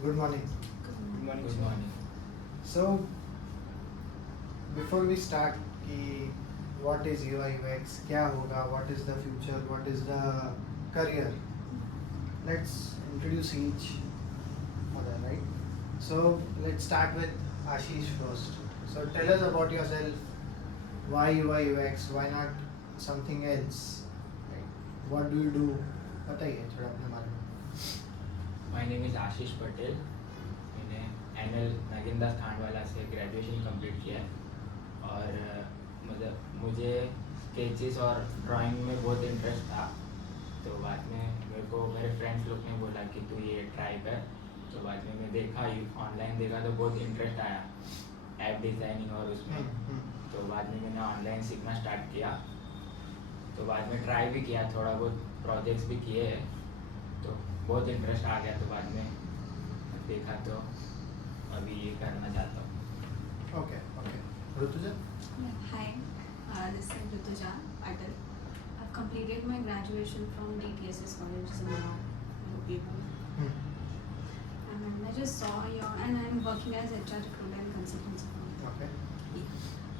Good morning. Good morning, Good sir. morning. So, before we start, कि what is UI UX, क्या होगा, what is the future, what is the career? Let's introduce each other, right? So let's start with Ashish first. So tell us about yourself. Why UI UX? Why not something else? Right? What do you do? बताइए थोड़ा अपने बारे में. My name is आशीष पटेल. मैंने ML नागिंदा Khandwala से graduation complete किया है और मतलब मुझे स्केचेस और ड्राइंग में बहुत इंटरेस्ट था. तो बाद में मेरे को मेरे फ्रेंड्स लोग ने बोला कि तू ये ट्राई कर. तो बाद में मैं देखा ऑनलाइन देखा तो बहुत इंटरेस्ट आया ऐप डिज़ाइनिंग और उसमें. तो बाद में मैंने ऑनलाइन सीखना स्टार्ट किया. तो बाद में ट्राई भी किया, थोड़ा बहुत प्रोजेक्ट्स भी किए हैं. तो बहुत इंटरेस्ट आ गया. तो बाद में देखा तो अभी ये करना चाहता हूँ. Okay, okay. Rutuja? Hi, this is Rituja Patel. I've completed my graduation from DTSS College, Simla, UP. And I just saw and I'm working as HR recruiter and consultancy firm. Okay.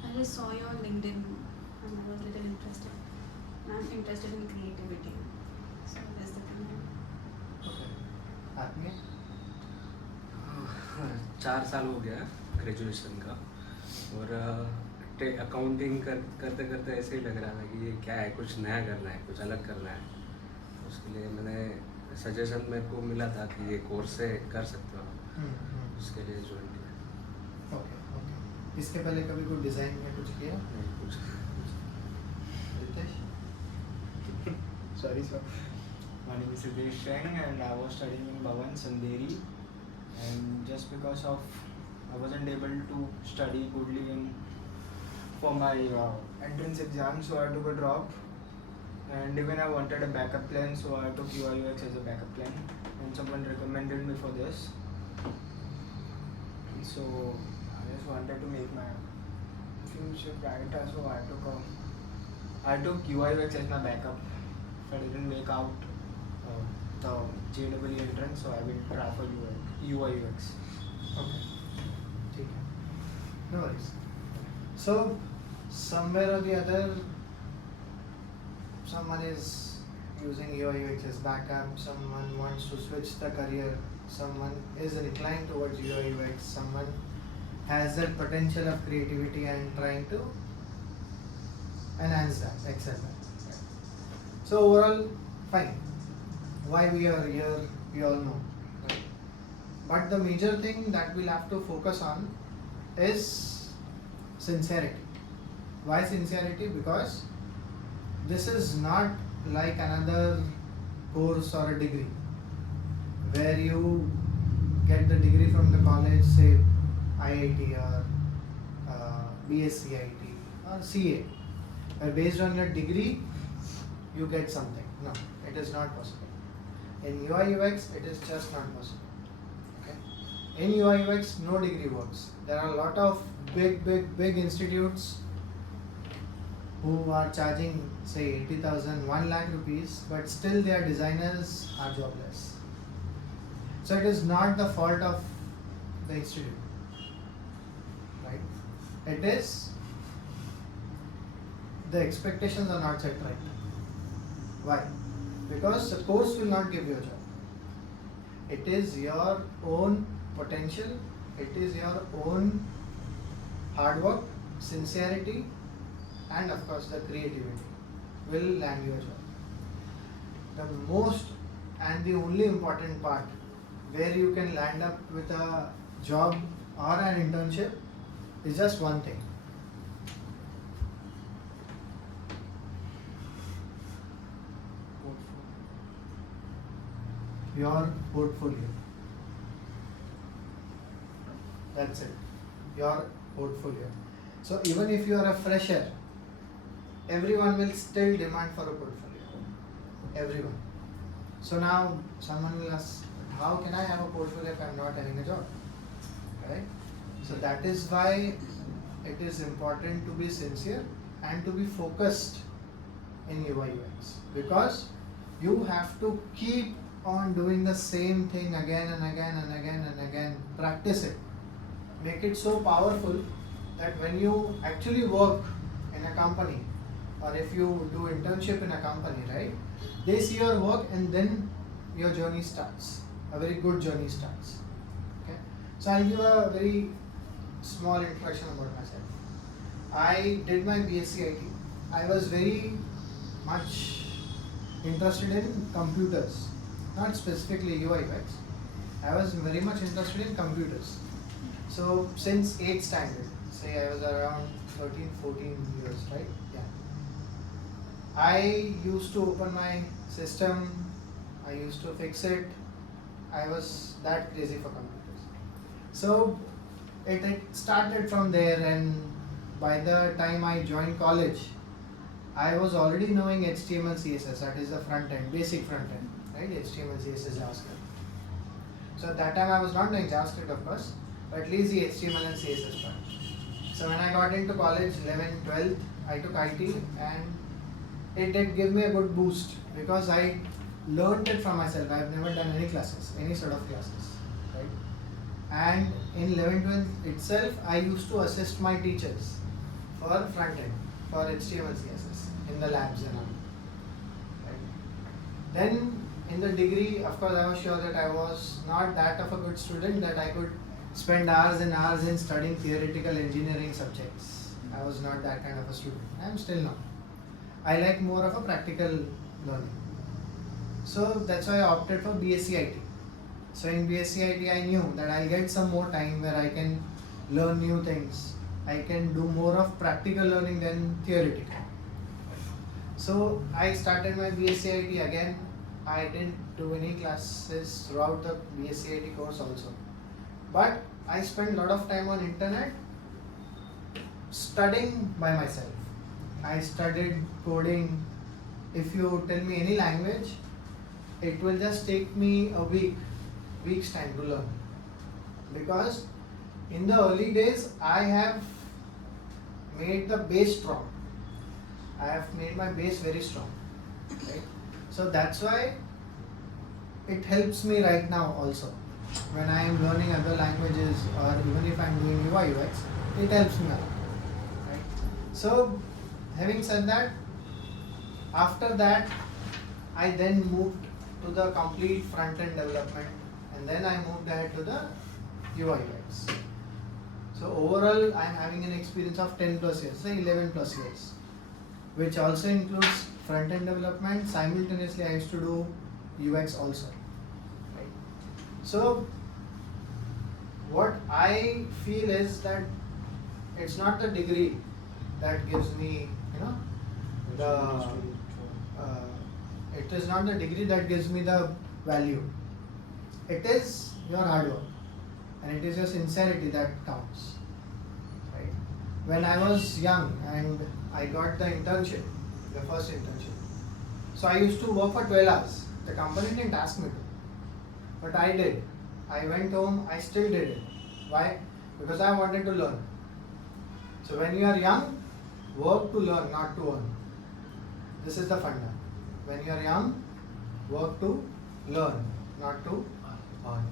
I just saw your LinkedIn and I was a little interested. And I'm interested in creativity. So that's the thing. Okay. आत्मीय? 4 साल हो गया graduation का और accounting करते करते ऐसे ही लग रहा था कि ये क्या है, कुछ नया करना है, कुछ अलग करना है. उसके लिए मैंने सजेशन मेरे को मिला था कि ये कोर्स से कर सकते हो आप. उसके लिए ज्वाइन किया. Okay okay. इसके पहले कभी कोई डिज़ाइन में कुछ किया? नहीं, कुछ Ritesh? Sorry, sir. My name is Ritesh Singh and I was studying in Bhavan Sanderi, and just because of I wasn't able to study goodly for my entrance exam, so I took a drop. And even I wanted a backup plan, so I took UI UX as a backup plan, and someone recommended me for this. So I just wanted to make my future brighter, so I took UI UX as my backup. If I didn't make out the JEE entrance, so I will try for UI UX. Okay. ठीक है. No worries. So somewhere or the other, someone is using UI UX as backup. Someone wants to switch the career. Someone is inclined towards UI UX. Someone has that potential of creativity and trying to enhance that, excel that. So overall, fine. Why we are here, we all know. Right? But the major thing that we'll have to focus on is sincerity. Why sincerity? Because this is not like another course or a degree where you get the degree from the college, say IIT or BSc IT or CA. Based on your degree, you get something. No, it is not possible. In UI UX, it is just not possible. Okay? In UI UX, no degree works. There are a lot of big institutes who are charging, say, 80,000, 1 lakh rupees, but still their designers are jobless. So it is not the fault of the institute, right? It is the expectations are not set right. Why? Because the course will not give you a job. It is your own potential, it is your own hard work, sincerity, and of course the creativity will land you a job. The most and the only important part where you can land up with a job or an internship is just one thing. Your portfolio. That's it. Your portfolio. So even if you are a fresher, everyone will still demand for a portfolio. Everyone. So now someone will ask, how can I have a portfolio if I am not having a job? Right? So that is why it is important to be sincere and to be focused in UI UX, because you have to keep on doing the same thing again and again and again and again. Practice it. Make it so powerful that when you actually work in a company, or if you do internship in a company, right, they see your work and then your journey starts. A very good journey starts. Okay. So I'll give a very small introduction about myself. I did my BSc IT. I was very much interested in computers, not specifically UI UX. I was very much interested in computers. So since 8th standard, say I was around 13, 14 years, right? Yeah. I used to open my system, I used to fix it. I was that crazy for computers. So it started from there, and by the time I joined college, I was already knowing HTML, CSS, that is the front end, basic front end, right? HTML, CSS, JavaScript. So at that time I was not doing JavaScript, of course, but at least the HTML and CSS part. So when I got into college, 11th, 12th, I took IT, and it did give me a good boost because I learned it from myself. I've never done any classes, any sort of classes, right? And in 11th, 12th itself, I used to assist my teachers for front end, for HTML, CSS in the labs and all. Right? Then in the degree, of course, I was sure that I was not that of a good student that I could spend hours and hours in studying theoretical engineering subjects. I was not that kind of a student. I am still not. I like more of a practical learning. So that's why I opted for BSc IT. So in BSc IT, I knew that I'll get some more time where I can learn new things. I can do more of practical learning than theoretical. So I started my BSc IT again. I didn't do any classes throughout the BSc IT course also. But I spent a lot of time on internet studying by myself. I studied coding. If you tell me any language, it will just take me a week's time to learn. Because in the early days, I have made the base strong. I have made my base very strong. Right? So that's why it helps me right now also. When I am learning other languages, or even if I am doing UI UX, it helps me a lot. Right? So having said that, after that, I then moved to the complete front-end development, and then I moved ahead to the UI UX. So overall, I am having an experience of 10 plus years, say 11 plus years, which also includes front-end development. Simultaneously, I used to do UX also. Right? So what I feel is that it's not the degree that gives me, it is not the degree that gives me the value. It is your hard work, and it is your sincerity that counts. Right? When I was young and I got the internship, the first internship, so I used to work for 12 hours. The company didn't ask me to, but I did. I went home, I still did it. Why? Because I wanted to learn. So when you are young, work to learn, not to earn. This is the funda. When you are young, work to learn, not to earn.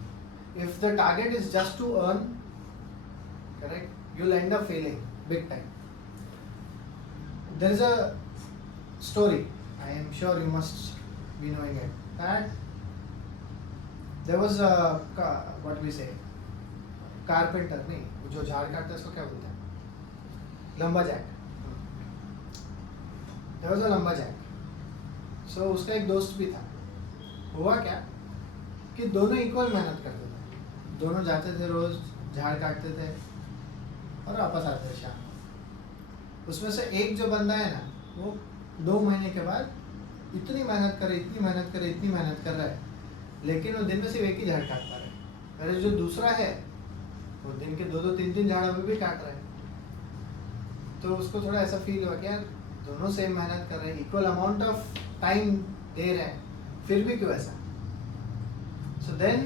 If the target is just to earn, correct, you'll end up failing big time. There is a story, I am sure you must be knowing it, that there was a, what we say, carpenter, नहीं, जो झाड़ काटता है उसको क्या बोलते हैं? Lumberjack. There was a lumberjack. So उसका एक दोस्त भी था. हुआ क्या कि दोनों इक्वल मेहनत करते थे. दोनों जाते थे रोज, झाड़ काटते थे और वापस आते थे शाम. उसमें से एक जो बंदा है ना, वो 2 महीने के बाद इतनी मेहनत कर रहा है, लेकिन वो दिन में सिर्फ एक ही झाड़ काट पा रहा है. अरे जो दूसरा है वो दिन के 2-2, 3-3 झाड़ अभी भी काट रहा है. तो उसको थोड़ा ऐसा फील हुआ कि यार दोनों सेम मेहनत कर रहे हैं, इक्वल अमाउंट ऑफ टाइम दे रहे हैं, फिर भी क्यों ऐसा. So then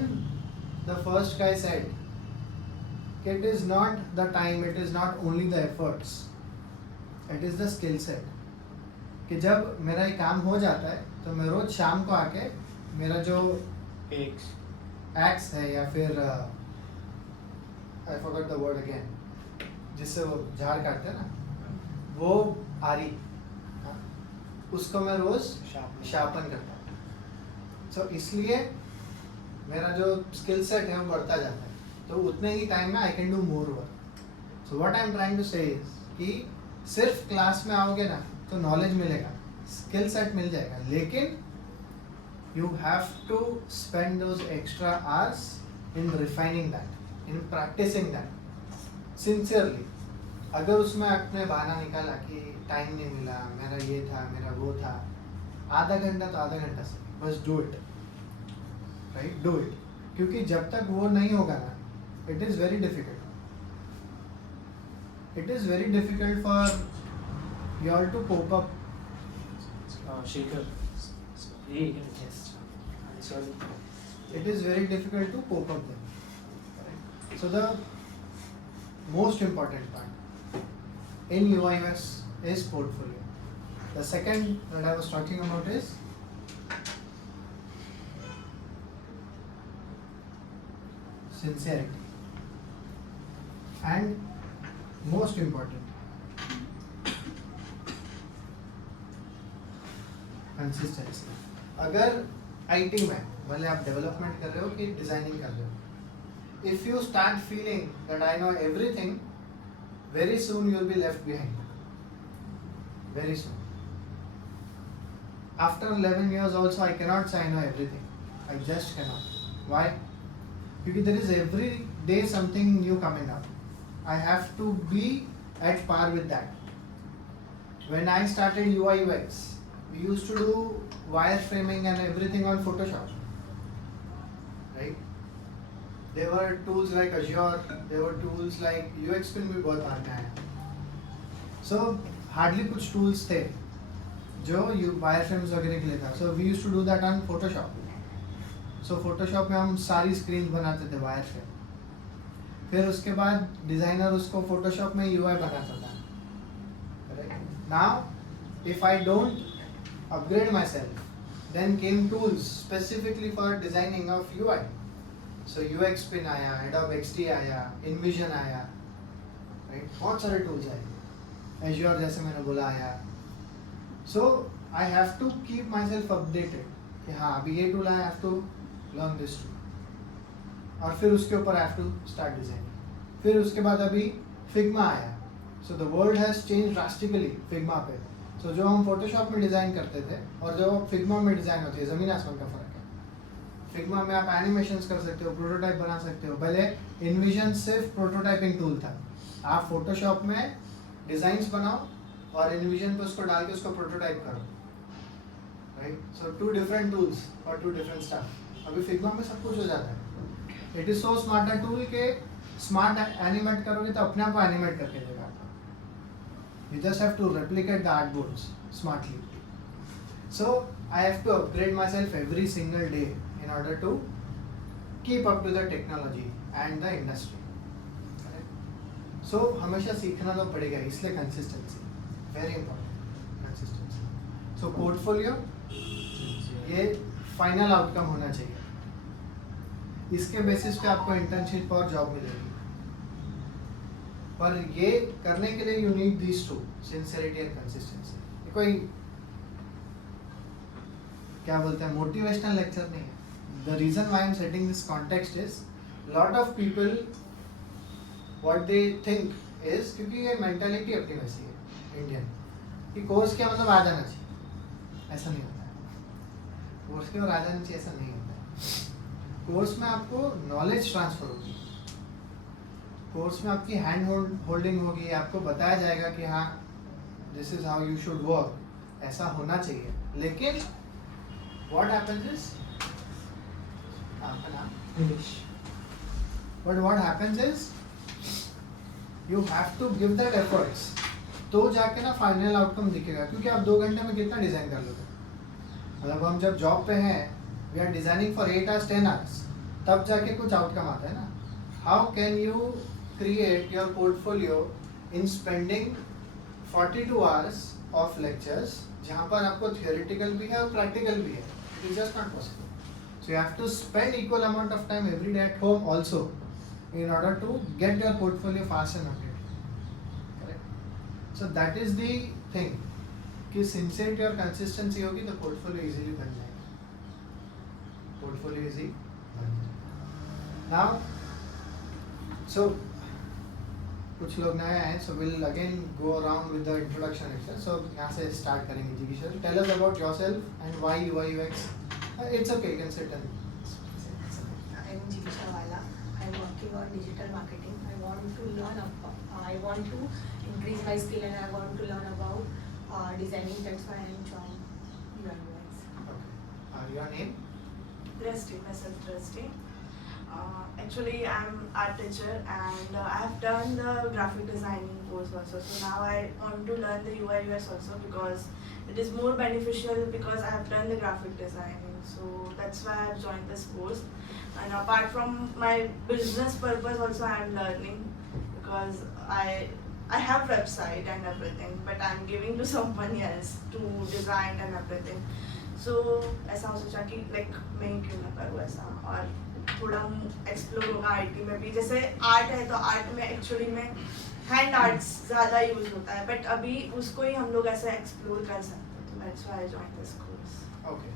the first guy said it is not the time, it is not only the efforts, it is the skill set. कि जब मेरा ये काम हो जाता है तो मैं रोज शाम को आके मेरा जो Aches. एक्स है या फिर आई फॉरगॉट द वर्ड अगेन, जिससे वो झाड़ काटते हैं ना, वो आरी, हाँ, उसको मैं रोज शार्पन करता हूँ। सो इसलिए मेरा जो स्किल सेट है वो बढ़ता जाता है, तो उतने ही टाइम में I can do more work. So what I am trying to say is कि सिर्फ क्लास में आओगे ना तो नॉलेज मिलेगा, स्किल सेट मिल जाएगा, लेकिन you have to spend those extra hours in refining that, in practicing that sincerely. अगर उसमें आपने बहाना निकाला कि टाइम नहीं मिला, मेरा ये था, मेरा वो था, आधा घंटा तो आधा घंटा से बस do it, right, do it, क्योंकि जब तक वो नहीं होगा ना, it is very difficult, it is very difficult for you all to cope up. Shaker. Yes. Sorry. It is very difficult to cope up them. Correct? So the most important part in UI UX is portfolio. The second that I was talking about is sincerity, and most important, consistency. अगर IT में भले आप development कर रहे हो कि designing कर रहे हो, if you start feeling that I know everything, very soon you will be left behind, very soon. After 11 years also I cannot say I know everything, I just cannot. Why? क्योंकि there is every day something new coming up, I have to be at par with that. When I started UI UX, we used to do wireframing and everything on Photoshop, right? There were tools like Azure, there were tools like UXPin भी बहुत बाद में आया. So hardly कुछ tools थे जो wireframes वगैरह के लिए था. So we used to do that on Photoshop. So Photoshop में हम सारी screens बनाते थे wireframe. फिर उसके बाद डिज़ाइनर उसको Photoshop में UI बनाता था. Correct? Now if I don't upgrade myself, then came tools specifically for designing of UI. So UXPin आया, Adobe XD आया, InVision आया, right? बहुत सारे tools आए, Azure जैसे मैंने बोला आया. So I have to keep myself updated कि हाँ अभी ये tool आया, I have to learn this tool. और फिर उसके ऊपर I have to start designing. फिर उसके बाद अभी Figma आया. So the world has changed drastically Figma पे. तो जो हम फोटोशॉप में डिज़ाइन करते थे और जो फिग्मा में डिज़ाइन होती है, ज़मीन आसमान का फ़र्क है. फिग्मा में आप एनिमेशंस कर सकते हो, प्रोटोटाइप बना सकते हो. पहले इनविजन सिर्फ प्रोटोटाइपिंग टूल था. आप फोटोशॉप में डिज़ाइंस बनाओ और इनविजन पे उसको डाल के उसको प्रोटोटाइप करो, राइट. सो 2 different टूल्स और 2 different स्टफ. अभी फिग्मा में सब कुछ हो जाता है. It is so smarter tool के स्मार्ट एनिमेट करोगे तो अपने आप को एनिमेट करके देगा. You just have to replicate the artboards smartly. So I have to upgrade myself every single day in order to keep up to the technology and the industry. Correct? So हमेशा सीखना तो पड़ेगा, इसलिए consistency very important. Consistency. So portfolio ये final outcome होना चाहिए. इसके basis पे आपको internship और job मिलेगी. पर ये करने के लिए you need these two, sincerity and consistency. ये कोई क्या बोलते हैं मोटिवेशनल लेक्चर नहीं है. The reason why I am setting this context is lot of people what they think is, क्योंकि ये मेंटालिटी अपनी वैसी है इंडियन कि कोर्स क्या मतलब आ जाना चाहिए, ऐसा नहीं होता है. कोर्स के और आ जाना चाहिए ऐसा नहीं होता है. कोर्स में आपको नॉलेज ट्रांसफर होगी, कोर्स में आपकी हैंड होल्डिंग होगी, आपको बताया जाएगा कि हाँ this is how you should work, ऐसा होना चाहिए. लेकिन व्हाट हैपेंस इज आपका नाम but what happens is you have to give that efforts, तो जाके ना फाइनल आउटकम दिखेगा. क्योंकि आप 2 घंटे में कितना डिज़ाइन कर लोगे. मतलब हम जब जॉब पे हैं, we are designing for 8 hours 10 hours, तब जाके कुछ आउटकम आता है ना. How can you create your portfolio in spending 42 hours of lectures जहाँ पर आपको theoretical भी है और practical भी है. It is just not possible. So you have to spend equal amount of time every day at home also in order to get your portfolio fast and updated. Correct? So that is the thing कि sincerity और consistency होगी तो portfolio easily बन जाएगा. Portfolio easy बन जाएगा. Now, so कुछ लोग नए आए, so we'll again go around with the introduction itself. So यहाँ से start करेंगे. जिगीशर, tell us about yourself and why UI UX. It's okay, you can sit and. I'm Jigisha Wala. I'm working on digital marketing. I want to increase my skill and I want to learn about designing. That's why I'm joining UI UX. Okay. Your name? Dresti, myself Dresti. Actually, I'm art teacher and I have done the graphic designing course also. So now I want to learn the UI UX also because it is more beneficial because I have done the graphic designing. So that's why I have joined this course. And apart from my business purpose also I am learning because I have website and everything but I am giving to someone else to design and everything. So ऐसा सोचा कि like मैं क्यों ना करूँ ऐसा और थोड़ा एक्सप्लोर होगा आईटी में भी. जैसे आर्ट है तो आर्ट में एक्चुअली में हैंड आर्ट्स ज़्यादा यूज होता है बट अभी उसको ही हम लोग ऐसे एक्सप्लोर कर सकते हैं. तो that's why I joined this course. Okay.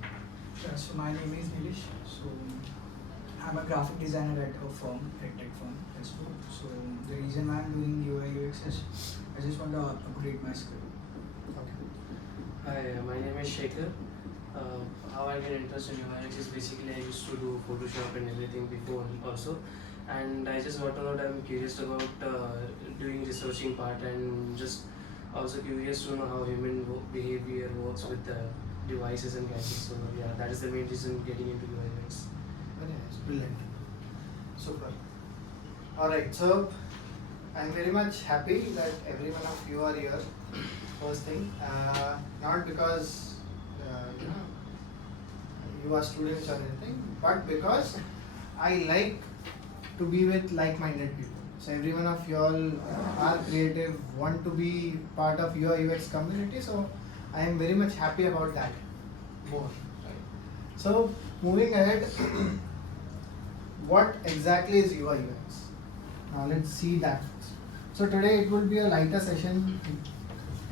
Yeah, so my name is Nilesh. So I'm a graphic designer at a firm, tech firm, Espo. So the reason why I'm doing UI UX is I just want to upgrade my skill. Okay. Hi, my name is Shekhar. How I get interested in UX is basically I used to do Photoshop and everything before also, and I just got to know that I'm curious about doing researching part and just also curious to know how human behavior works with the devices and gadgets. So yeah, that is the main reason getting into UI UX. Very nice. Brilliant. Super. Alright, so I'm very much happy that every one of you are here. First thing, not because you are students or anything, but because I like to be with like-minded people. So every one of you all are creative, want to be part of your UX community. So I am very much happy about that. More. Right? So moving ahead, what exactly is UI UX? Now let's see that first. So today it will be a lighter session,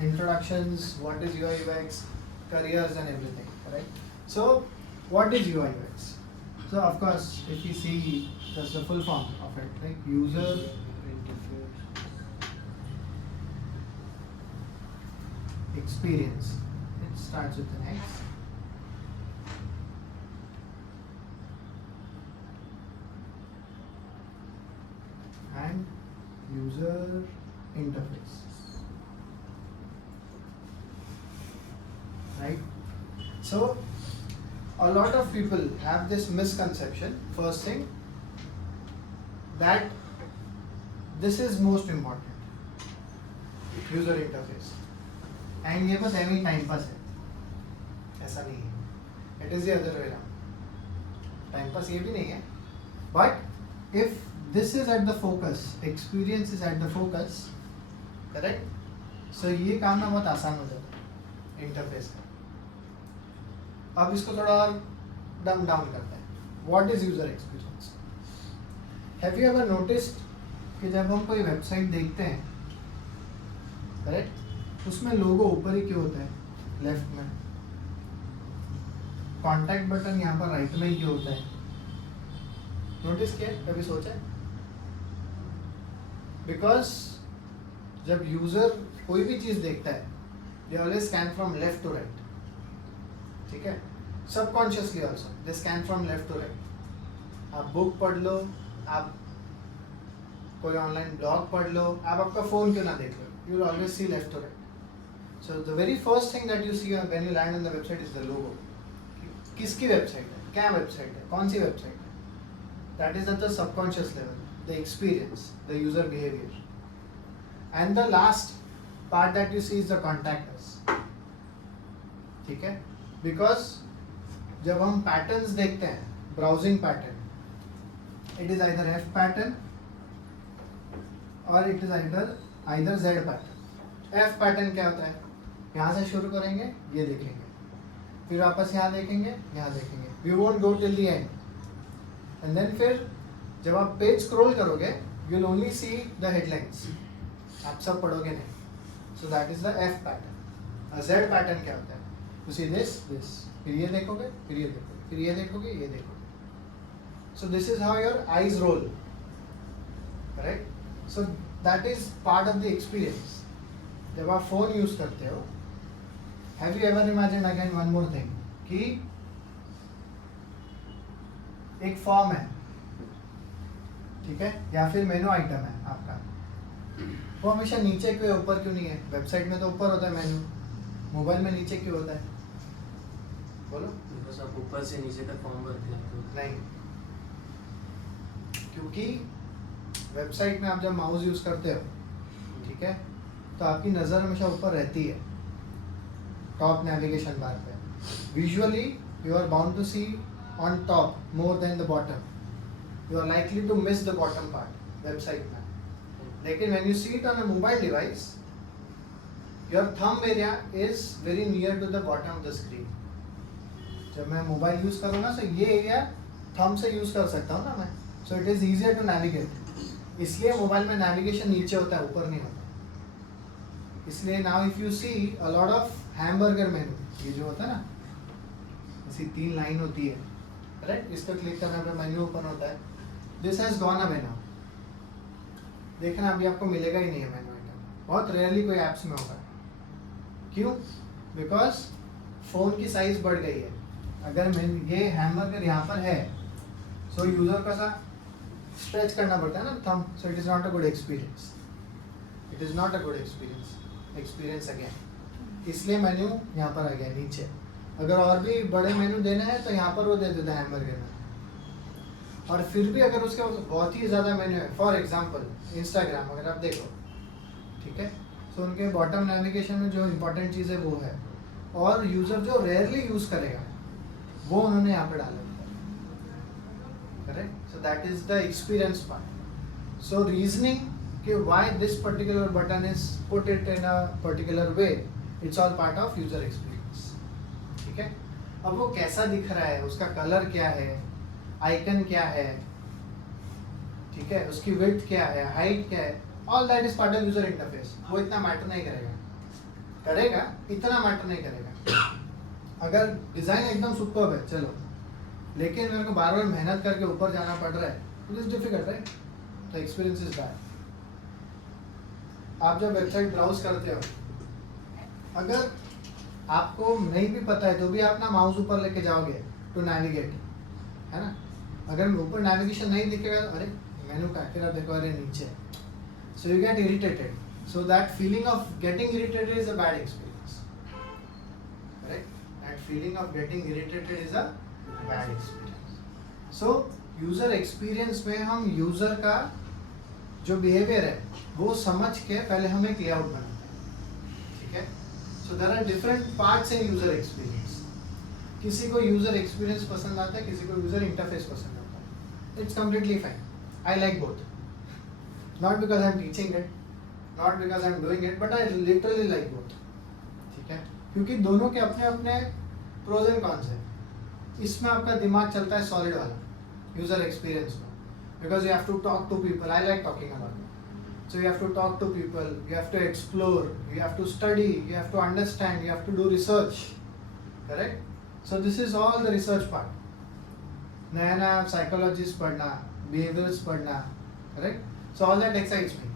introductions, what is UI UX, careers and everything, right? So what is UI UX? So of course, if you see just the full form of it, like user experience, it starts with an X. And user interface, right? So a lot of people have this misconception, first thing, that this is most important, user interface, and ये बस एवं time pass है, ऐसा नहीं है. It is the other way around. Time pass ये भी नहीं है, but if this is at the focus, experience is at the focus, correct? So ये काम ना बहुत आसान हो जाता है इंटरफेस का. अब इसको थोड़ा और डम डाउन करते हैं. What is user experience? Have you ever noticed कि जब हम कोई वेबसाइट देखते हैं, करेक्ट, उसमें लोगो ऊपर ही क्यों होता है, लेफ्ट में? कॉन्टैक्ट बटन यहाँ पर राइट में ही क्यों होता है? नोटिस किया, कभी सोचा है? बिकॉज जब यूजर कोई भी चीज देखता है, they always scan from left to right. ठीक है, subconsciously also they scan from left to right. आप बुक पढ़ लो, आप कोई ऑनलाइन ब्लॉग पढ़ लो, आप आपका फोन क्यों ना देख लो, you will always see left to right. So the very first thing that you see when you land on the website is the logo. किसकी वेबसाइट है, क्या वेबसाइट है, कौन सी वेबसाइट है? That is at the subconscious level, the experience, the user behaviour. And the last part that you see is the contact us. ठीक है, because जब हम पैटर्न्स देखते हैं, browsing pattern, it is either F pattern और it is either Z pattern. F pattern क्या होता है? यहाँ से शुरू करेंगे, ये देखेंगे, फिर वापस यहाँ देखेंगे, यहाँ देखेंगे, we won't go till the end and then फिर जब आप पेज स्क्रॉल करोगे you will only see the headlines, आप सब पढ़ोगे नहीं. So that is the F pattern. Z pattern क्या होता है? यू सी दिस, फिर ये देखोगे, फिर ये देखोगे, फिर ये देखोगे, ये देखोगे. So this is how your eyes roll, correct? So that is part of the experience. जब आप phone use करते हो, have you ever imagined again one more thing कि एक फॉर्म है, ठीक है, या फिर मेनू आइटम है आपका, वो हमेशा नीचे क्यों ऊपर क्यों नहीं है? वेबसाइट में तो ऊपर होता है मेनू, मोबाइल में नीचे क्यों होता है? बोलो. बिकॉज आप ऊपर से नीचे तक फॉर्म भरते हैं तो नहीं, क्योंकि वेबसाइट में आप जब माउस यूज करते हो, ठीक है, तो आपकी नज़र हमेशा ऊपर रहती है टॉप नेविगेशन बार पे. Visually you are bound to see on top more than the bottom. You are likely to miss the bottom part website में. लेकिन when you see it on a mobile device, your thumb area is very near to the bottom of the screen. जब मैं mobile use करूँगा तो ये area thumb से use कर सकता हूँ ना मैं. So it is easier to navigate. इसलिए मोबाइल में नेविगेशन नीचे होता है, ऊपर नहीं होता. इसलिए now if you see a lot of hamburger menu, ये जो होता है ना, ऐसी 3 लाइन होती है, राइट, इस पर क्लिक करने पे मेन्यू ओपन होता है. This has gone away now. देखना अभी आपको मिलेगा ही नहीं है मेनू आइटम, बहुत रेयरली कोई ऐप्स में होगा. क्यों? बिकॉज फोन की साइज बढ़ गई है. अगर ये हैमबर्गर यहाँ पर है, सो यूजर का सा स्ट्रेच करना पड़ता है ना thumb. So it is not a good experience. It is not a good experience again. इसलिए मेन्यू यहाँ पर आ गया नीचे. अगर और भी बड़े मेन्यू देने हैं तो यहाँ पर वो दे देते हैं हैमबर्गर में. और फिर भी अगर उसके बहुत ही ज़्यादा मेन्यू है, फॉर एग्जाम्पल इंस्टाग्राम अगर आप देखो, ठीक है, सो उनके बॉटम नेविगेशन में जो इम्पोर्टेंट चीज़ है वो है, और यूज़र जो रेयरली यूज़ करेगा वो उन्होंने यहाँ पे डाला. Correct? So that is the experience part. So reasoning कि why this particular button is put it in a particular way, it's all part of user experience. ठीक है? अब वो कैसा दिख रहा है, उसका कलर क्या है, आइकन क्या है, ठीक है, उसकी विड्थ क्या है, हाइट क्या है, all that is part of user interface. वो इतना मैटर नहीं करेगा, करेगा इतना मैटर नहीं करेगा. अगर डिजाइन एकदम सुपर्ब है चलो, लेकिन मेरे को बार बार मेहनत करके ऊपर जाना पड़ रहा है, इट इज डिफिकल्ट, राइट? तो एक्सपीरियंस इज बैड. आप जब वेबसाइट ब्राउज करते हो, अगर आपको नहीं भी पता है तो भी आप ना माउस ऊपर लेके जाओगे टू नेविगेट, है ना? अगर ऊपर नेविगेशन नहीं दिखेगा तो अरे मेनू का, फिर आप देखो अरे नीचे. So you get irritated. So that feeling of getting irritated is a bad experience, right? That feeling of getting irritated is a bad experience. So user experience में हम यूजर का जो बिहेवियर है वो समझ के पहले हम एक लेआउट बनाते हैं, ठीक है? So there are different parts in user experience. किसी को यूजर एक्सपीरियंस पसंद आता है, किसी को यूजर इंटरफेस पसंद आता है. It's completely fine. I like both. Not because I am teaching it, not because I am doing it, but I literally like both. ठीक है? क्योंकि दोनों के अपने अपने प्रोज एंड कॉन्स हैं. इसमें आपका दिमाग चलता है सॉलिड वाला, यूजर एक्सपीरियंस में, because you have to talk to people. I like talking about it. So you have to talk to people, you have to explore, you have to study, you have to understand, you have to do research, correct? So this is all the research part. नया नया psychologists पढ़ना, behaviors पढ़ना, correct? So all that excites me.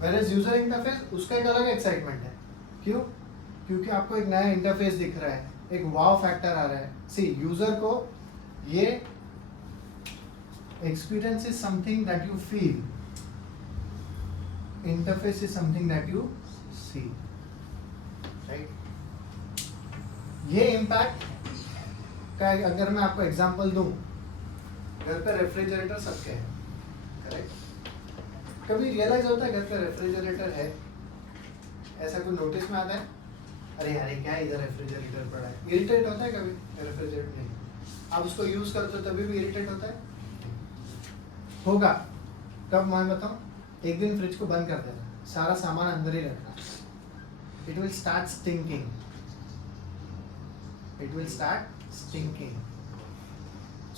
Whereas user interface, उसका एक अलग excitement है. क्यों? क्योंकि आपको एक नया interface दिख रहा है, एक wow factor आ रहा है. See, user को ये experience is something that you feel. Interface is something that you see. Right? ये इम्पैक्ट का अगर मैं आपको एग्जांपल दूं, घर पे रेफ्रिजरेटर सबके हैं, करेक्ट? कभी रियलाइज होता है घर पे रेफ्रिजरेटर है, ऐसा कोई नोटिस में आता है, अरे यार क्या इधर रेफ्रिजरेटर पड़ा है? इरिटेट होता है कभी? रेफ्रिजरेटर नहीं. आप उसको यूज करते हो तभी भी इरिटेट होता है? होगा. कब मैं बताऊं? एक दिन फ्रिज को बंद कर देना, सारा सामान अंदर ही रखना. It will start stinking. It will start stinking.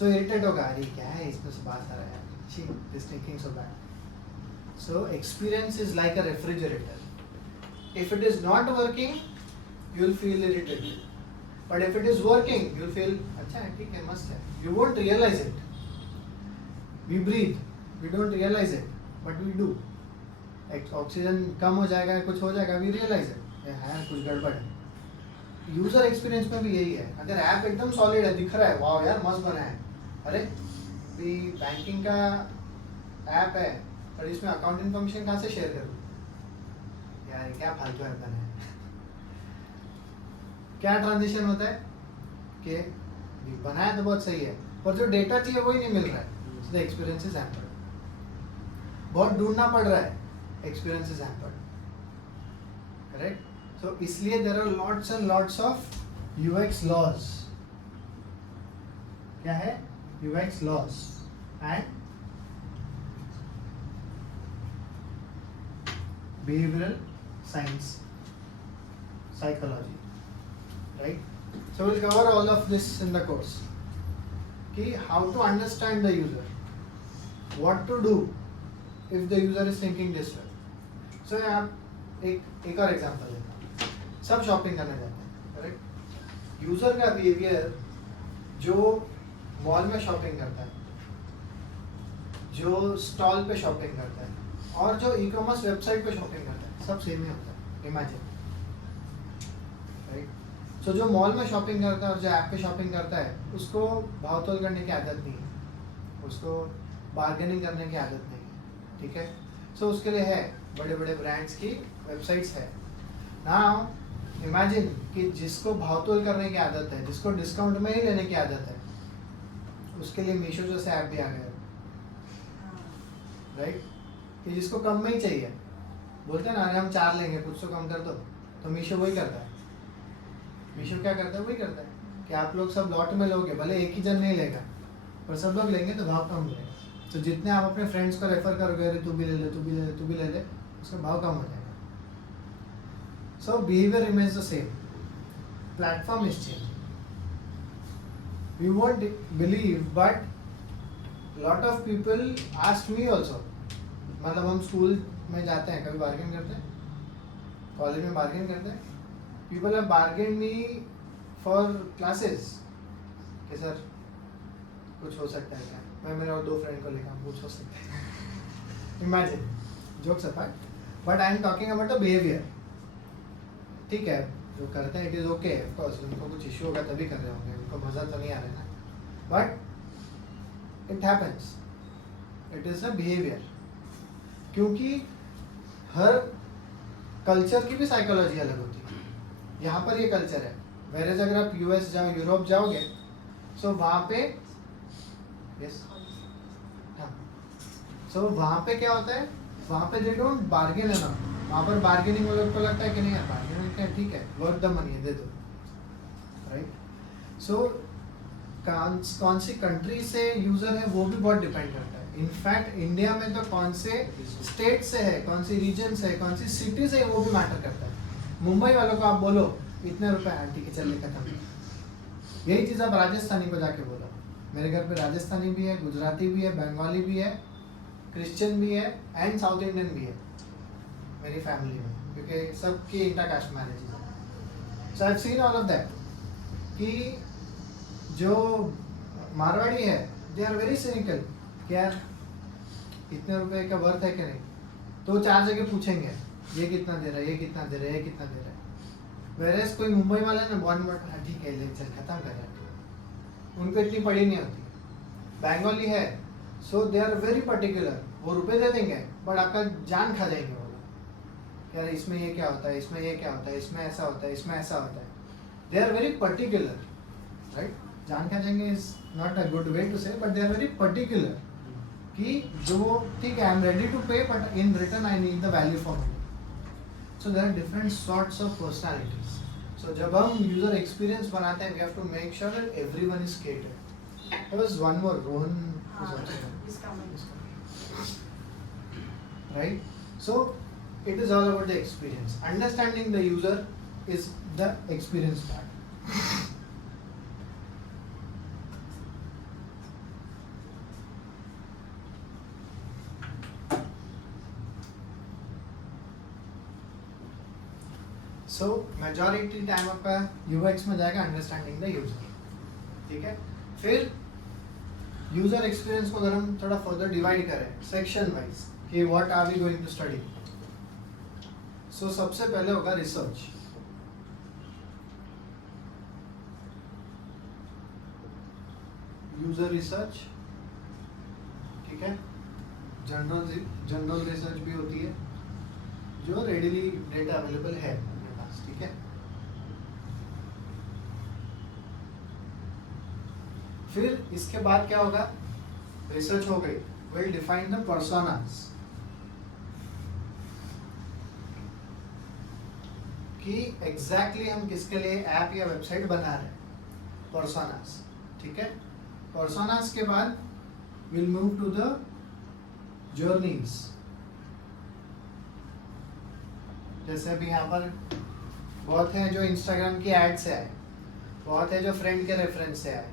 So irritate होगा, अरे क्या है इसमें से बात आ रहा है, she this thinking so bad. So experience is like a refrigerator. If it is not working, you'll feel irritated. But if it is working, you'll feel अच्छा है, ठीक है, मस्त है. You won't realize it. We breathe, we don't realize it, but we do. Oxygen कम हो जाएगा, कुछ हो जाएगा, we realize it. है कुछ गड़बड़ है. यूजर एक्सपीरियंस में भी यही है. अगर ऐप एकदम सॉलिड है, दिख रहा है, वाह यार मस्त बना है, अरे भी बैंकिंग का ऐप है और इसमें अकाउंट इन्फॉर्मेशन कहाँ से शेयर करूँ, यार क्या फालतू ऐप बना है. क्या ट्रांजिशन होता है कि बनाया तो बहुत सही है पर जो डेटा चाहिए वही नहीं मिल रहा है. The experience is hampered. बहुत ढूंढना पड़ रहा है, experience is hampered. Correct. So इसलिए there are lots and lots of UX laws. क्या है? UX laws and behavioral science, psychology, right? So we'll cover all of this in the course. Ki how to understand the user, what to do if the user is thinking this way. So आप एक और example लेते हैं. सब shopping करने जाते हैं, correct. User का बिहेवियर जो मॉल में शॉपिंग करता है, जो स्टॉल पे शॉपिंग करता है और जो ई कॉमर्स वेबसाइट पे शॉपिंग करता है, सब सेम ही होता है. Imagine, right. सो जो मॉल में शॉपिंग करता है और जो ऐप पे शॉपिंग करता है, उसको भाव-तोल करने की आदत नहीं है, उसको बार्गेनिंग करने की आदत नहीं है, ठीक है. सो उसके लिए है बड़े बड़े ब्रांड्स की वेबसाइट्स है. नाउ इमेजिन कि जिसको भाव-तोल करने की आदत है, जिसको डिस्काउंट में ही लेने की आदत है, उसके लिए मीशो जैसे ऐप भी आ गया, राइट. कि जिसको कम में ही चाहिए, बोलते हैं ना अरे हम 4 लेंगे, कुछ तो कम कर दो, तो मीशो वही करता है. मीशो क्या करता है? वही करता है कि आप लोग सब लॉट में लोगे, भले एक ही जन नहीं लेगा पर सब लोग लेंगे तो भाव कम मिलेगा. तो जितने आप अपने फ्रेंड्स को रेफर करोगे, अरे तू भी ले ले, तू भी ले ले, तू भी ले ले, उसका भाव कम हो जाएगा. So behaviour remains the same, platform is change. You won't believe, but lot of people asked me also. मतलब हम स्कूल में जाते हैं, कभी बार्गेन करते हैं, कॉलेज में बार्गेन करते हैं. People have bargained me for classes कि सर कुछ हो सकता है क्या, मैं मेरे और 2 फ्रेंड को लेकर कुछ हो सकता है. Imagine, jokes apart, but I am talking about the behavior. ठीक है, जो करते हैं it is okay, of course उनको कुछ इश्यू होगा तभी कर रहे होंगे, उनको मज़ा तो नहीं आ रहा है ना, but it happens. It is a behaviour. क्योंकि हर कल्चर की भी साइकोलॉजी अलग होती है. यहाँ पर ये कल्चर है, वेरेज अगर आप यूएस जाओ, यूरोप जाओगे, सो वहाँ पे यस हाँ, सो वहाँ पे क्या होता है, वहाँ पे दे डोंट बार्गेन है ना. वहाँ पर बार्गेनिंग वालों को लगता है कि नहीं यार बार्गेनिंग क्या, ठीक है वर्क द मनी दे दो, राइट. सो कौन सी कंट्री से यूज़र है वो भी बहुत डिपेंड करता है. इनफैक्ट इंडिया में तो कौन से स्टेट से है, कौन सी रीजन से है, कौन सी सिटी से है, वो भी मैटर करता है. मुंबई वालों को आप बोलो इतने रुपए हैं, ठीक है चल खत्म. यही चीज़ आप राजस्थानी को जाके बोलो. मेरे घर पे राजस्थानी भी है, गुजराती भी है, बंगाली भी है, क्रिश्चियन भी है एंड साउथ इंडियन भी है मेरी फैमिली में, क्योंकि सबकी इंटरकास्ट मैरिज है. So I have seen all of that कि जो मारवाड़ी है दे आर वेरी सिनिकल कि यार इतने रुपए का वर्थ है कि नहीं, तो 4 जगह पूछेंगे ये कितना दे रहा है, ये कितना दे रहा है, ये कितना दे रहा है. वेरेस कोई मुंबई वाला ना बॉन्ड बट ठीक है ले चल खत्म कर रहा है, उनको इतनी पड़ी नहीं होती. बंगाली है सो दे आर वेरी पर्टिकुलर, वो रुपए दे देंगे बट आपका जान खा जाएंगे वो लोग. यार इसमें ये क्या होता है, इसमें ये क्या होता है, इसमें ऐसा होता है, इसमें ऐसा होता है. They are very particular, right. जान खा जाएंगे is not a good way to say, but they are very particular कि जो ठीक है I am ready to pay but in return I need the value for money. So there are different sorts of personalities. So जब हम user experience बनाते हैं we have to make sure that everyone is catered. There was one more, Rohan is also right. So it is all about the experience. Understanding the user is the experience part. So majority time आपका UX में जाएगा, understanding the user, ठीक है। फिर user experience को अगर हम थोड़ा फर्दर डिवाइड करें सेक्शन वाइज कि what are we going to study, so सबसे पहले होगा रिसर्च। यूजर रिसर्च, ठीक है। जनरल रिसर्च भी होती है जो रेडिली डेटा अवेलेबल है अपने पास, ठीक है। फिर इसके बाद क्या होगा, रिसर्च हो गई, विल डिफाइन द पर्सोनास कि एग्जैक्टली हम किसके लिए ऐप या वेबसाइट बना रहे हैं, पर्सोनास, ठीक है। पर्सोनास के बाद will move to the journeys. जैसे अभी यहाँ पर बहुत है जो इंस्टाग्राम की एड से आए, बहुत है जो फ्रेंड के रेफरेंस से आए,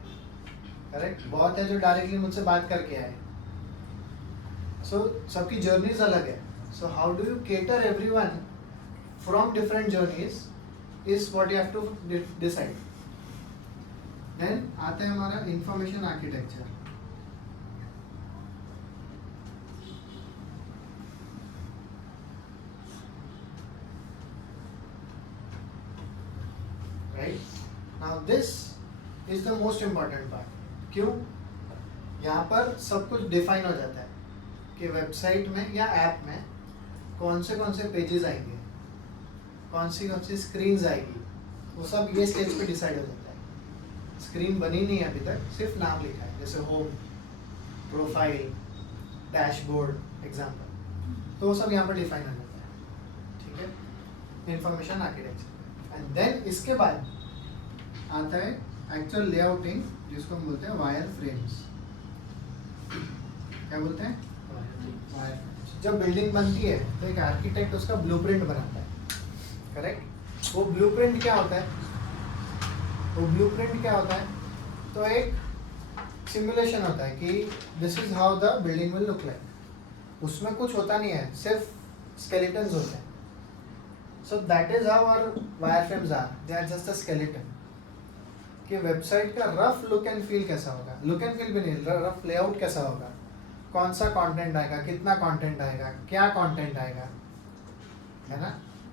करेक्ट, बहुत है जो डायरेक्टली मुझसे बात करके आए। सो सबकी जर्नीज अलग है। So how do you cater everyone from different journeys is what you have to decide. Then आता है हमारा information architecture. Right, now this is the most important part. क्यों? यहाँ पर सब कुछ डिफाइन हो जाता है कि वेबसाइट में या ऐप में कौन से पेजेस आएंगे, कौन सी स्क्रीन्स आएगी, वो सब ये स्टेज पे डिसाइड हो जाता है। स्क्रीन बनी नहीं है अभी तक, सिर्फ नाम लिखा है, जैसे होम, प्रोफाइल, डैशबोर्ड एग्जाम्पल, तो वो सब यहाँ पर डिफाइन हो जाता है, ठीक है, इंफॉर्मेशन आर्किटेक्चर। एंड देन इसके बाद आता है एक्चुअल लेआउटिंग, जिसको हम बोलते हैं वायर फ्रेम्स। क्या बोलते हैं? Wire frames. जब बिल्डिंग बनती है तो एक आर्किटेक्ट उसका ब्लूप्रिंट बनाता है, करेक्ट। वो ब्लूप्रिंट क्या होता है? तो एक सिमुलेशन होता है कि this is how the building will look like. उसमें कुछ होता नहीं है, सिर्फ स्केलेटन्स होते हैं। So that is how our wireframes are, they are just a skeleton. कि वेबसाइट का रफ लुक एंड फील कैसा होगा, लुक एंड फील भी नहीं, रफ लेआउट कैसा होगा, कौन सा कंटेंट आएगा, कितना कंटेंट आएगा, क्या कंटेंट आएगा, है ना,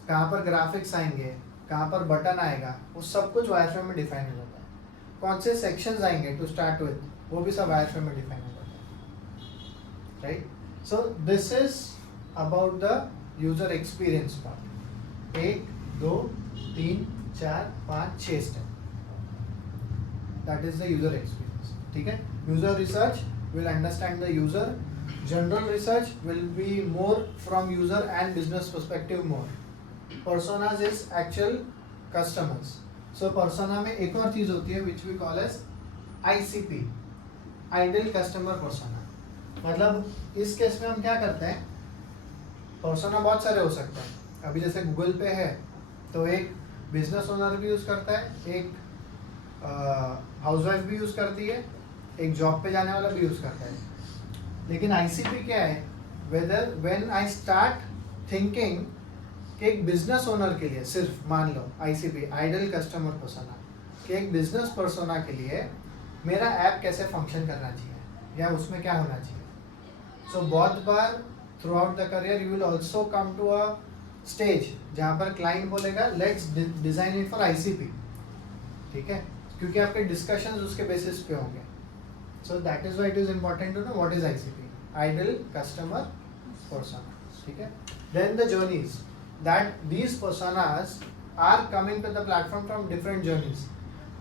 कहाँ पर ग्राफिक्स आएंगे, कहाँ पर बटन आएगा, वो सब कुछ वायर फ्रेम में डिफाइन हो जाता है। कौन से सेक्शंस आएंगे टू स्टार्ट विद, वो भी सब वायर फ्रेम में डिफाइन हो जाता है, right. So this is about the user experience part. 1 2 3 4 5 6 step, that is the user experience, ठीक है। user research will understand the user, general research will be more from user and business perspective more, personas is actual customers। so persona में एक और चीज होती है which we call as ICP, ideal customer persona। मतलब इस case में हम क्या करते हैं, persona बहुत सारे हो सकते हैं। अभी जैसे गूगल पे है तो एक बिजनेस ओनर भी यूज करता है, एक हाउसवाइफ भी यूज़ करती है, एक जॉब पे जाने वाला भी यूज़ करता है। लेकिन आईसीपी क्या है, whether when I start thinking कि एक बिजनेस ओनर के लिए, सिर्फ मान लो आईसीपी आइडियल कस्टमर पर्सोना, कि एक बिजनेस पर्सोना के लिए मेरा ऐप कैसे फंक्शन करना चाहिए या उसमें क्या होना चाहिए। सो बहुत बार throughout the career you will also come to a stage जहाँ पर क्लाइंट बोलेगा let's design it for ICP, ठीक है, क्योंकि आपके डिस्कशंस उसके बेसिस पे होंगे। So that is why it is important to know what is ICP, ideal customer persona, ठीक है। Then the journeys, that these personas are coming to the platform from different journeys.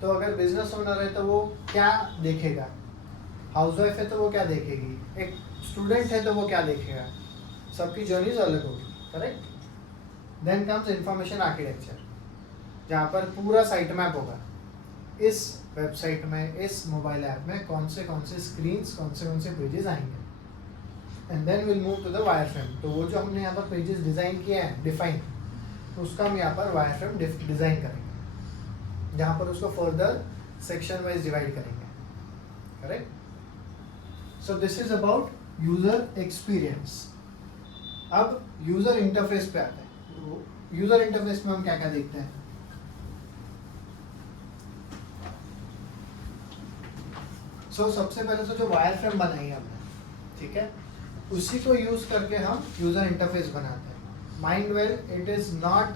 तो अगर business owner है तो वो क्या देखेगा, housewife है तो वो क्या देखेगी, एक स्टूडेंट है तो वो क्या देखेगा, सबकी जर्नीज अलग होगी, correct. Then comes information architecture, जहाँ पर पूरा साइट मैप होगा, इस वेबसाइट में, इस मोबाइल ऐप में कौन से स्क्रीन्स, कौन से पेजेस आएंगे। And then will move to the wire frame. तो वो जो हमने यहाँ पर पेजेस डिज़ाइन किए हैं, डिफाइन, तो उसका हम यहाँ पर वायर फ्रेम डिज़ाइन करेंगे, जहाँ पर उसको फर्दर सेक्शन वाइज डिवाइड करेंगे, correct. So this is about user experience. अब यूज़र इंटरफेस पे आते हैं। यूजर इंटरफेस में हम क्या क्या देखते हैं? सबसे पहले तो जो वायरफ्रेम बनाई है हमने, ठीक है, उसी को यूज करके हम यूजर इंटरफेस बनाते हैं. Mind well, it is not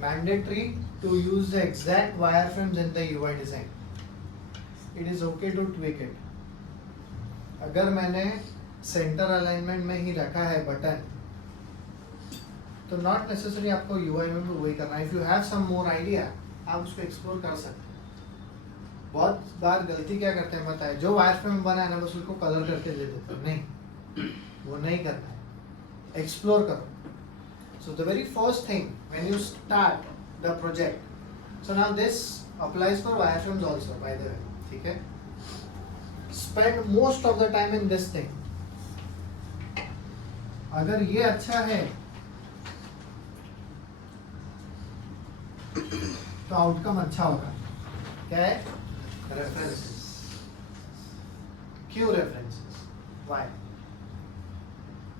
mandatory to use the exact wireframes in the UI design. It is okay to tweak it. अगर मैंने सेंटर अलाइनमेंट में ही रखा है बटन, तो नॉट नेसेसरी आपको यूआई में भी वही करना है. If you have some more idea, आप उसको एक्सप्लोर कर सकते हैं. बहुत बार गलती क्या करते हैं पता है, जो वायरफ्रेम बना है ना बस उसको कलर करके दे देते हैं. नहीं, वो नहीं करना है. एक्सप्लोर करो. So the very first thing when you start the project, so now this applies for wireframes also by the way, ठीक है. Spend most of the time in this thing. अगर ये अच्छा है तो आउटकम अच्छा होगा. क्या है? रेफरेंसेस. क्यों रेफरेंसेस? व्हाई?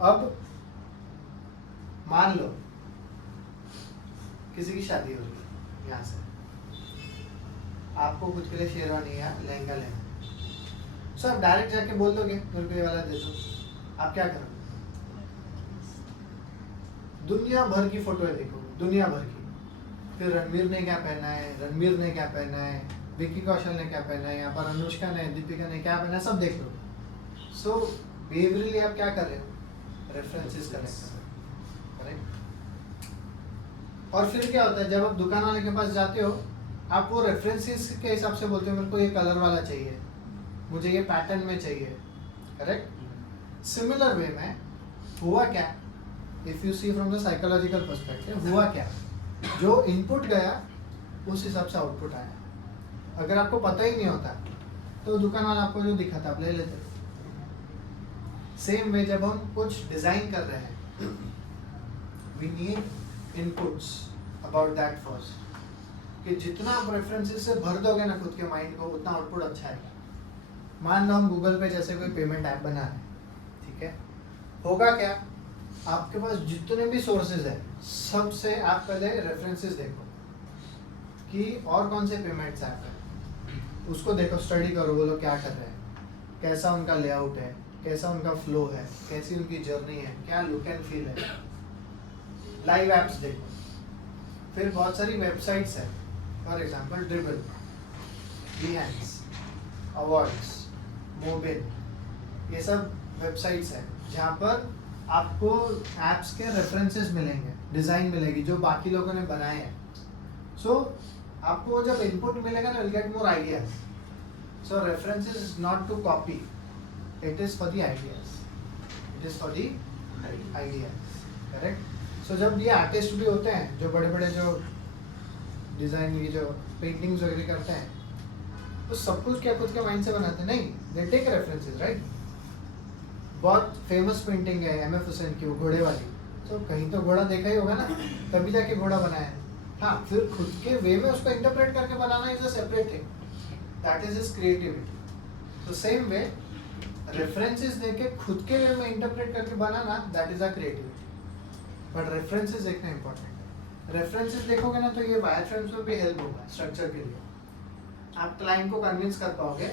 अब मान लो किसी की शादी हो रही है, यहाँ से आपको खुद के लिए शेरवानी या लहंगा लेना है. सो आप डायरेक्ट जाके बोल दोगे मेरे को ये वाला दे दो. आप क्या करोगे? दुनिया भर की फोटो देखोगे, दुनिया भर की. फिर रणवीर ने क्या पहना है, रणवीर ने क्या पहना है, विक्की कौशल ने क्या पहना है, यहाँ पर अनुष्का ने, दीपिका ने क्या पहना है, सब देख लो. सो बिहेवियरली आप क्या कर रहे हो? रेफरेंसेस कलेक्ट कर रहे हो. करेक्ट. और फिर क्या होता है, जब आप दुकान वाले के पास जाते हो, आप वो रेफरेंसेस के हिसाब से बोलते हो मेरे को ये कलर वाला चाहिए, मुझे ये पैटर्न में चाहिए. करेक्ट. सिमिलर वे में हुआ क्या, if you see from the psychological perspective, हुआ क्या, जो इनपुट गया उस हिसाब से आउटपुट आया. अगर आपको पता ही नहीं होता तो दुकान वाला आपको जो दिखाता आप ले लेते. सेम वे जब हम कुछ डिजाइन कर रहे हैं, we need inputs about that first. कि जितना आप रेफरेंसेस से भर दोगे ना खुद के माइंड को, उतना आउटपुट अच्छा आएगा. मान लो हम गूगल पे जैसे कोई पेमेंट ऐप बना रहे हैं, ठीक है. होगा क्या, आपके पास जितने भी सोर्सेज है सबसे आप पहले रेफरेंसेस देखो कि और कौन से पेमेंट्स ऐप है, उसको देखो, स्टडी करो वो लोग क्या कर रहे हैं, कैसा उनका लेआउट है, कैसा उनका फ्लो है, कैसी उनकी जर्नी है, क्या लुक एंड फील है. लाइव एप्स देखो. फिर बहुत सारी वेबसाइट्स है, for example Dribbble, Behance, awards, Mobbin, ये सब वेबसाइट्स है जहाँ पर आपको एप्स के रेफरेंसेस मिलेंगे, डिज़ाइन मिलेगी जो बाकी लोगों ने बनाए हैं. सो आपको जब इनपुट मिलेगा ना, will get more ideas. So references is not to copy, it is for the ideas. It is for the ideas. Correct. So जब ये आर्टिस्ट भी होते हैं, जो बड़े बड़े जो डिज़ाइन की जो पेंटिंग्स वगैरह करते हैं, तो सब कुछ क्या खुद के माइंड से बनाते हैं? नहीं, दे टेक रेफरेंसेस, राइट. बहुत फेमस पेंटिंग है एम एफ हुसैन की, वो घोड़े वाली. तो कहीं तो घोड़ा देखा ही होगा ना, तभी जाके घोड़ा बनाया है. हाँ, फिर खुद के वे में उसको इंटरप्रेट करके बनाना is a separate thing. That is his creativity. तो सेम वे रेफरेंसेस देके खुद के वे में इंटरप्रेट करके बनाना, that is a creativity. But references देखना इंपॉर्टेंट है. रेफरेंसेस देखोगे ना तो ये वायरफ्रेम्स में भी हेल्प होगा स्ट्रक्चर के लिए. आप क्लाइंट को कन्विंस कर पाओगे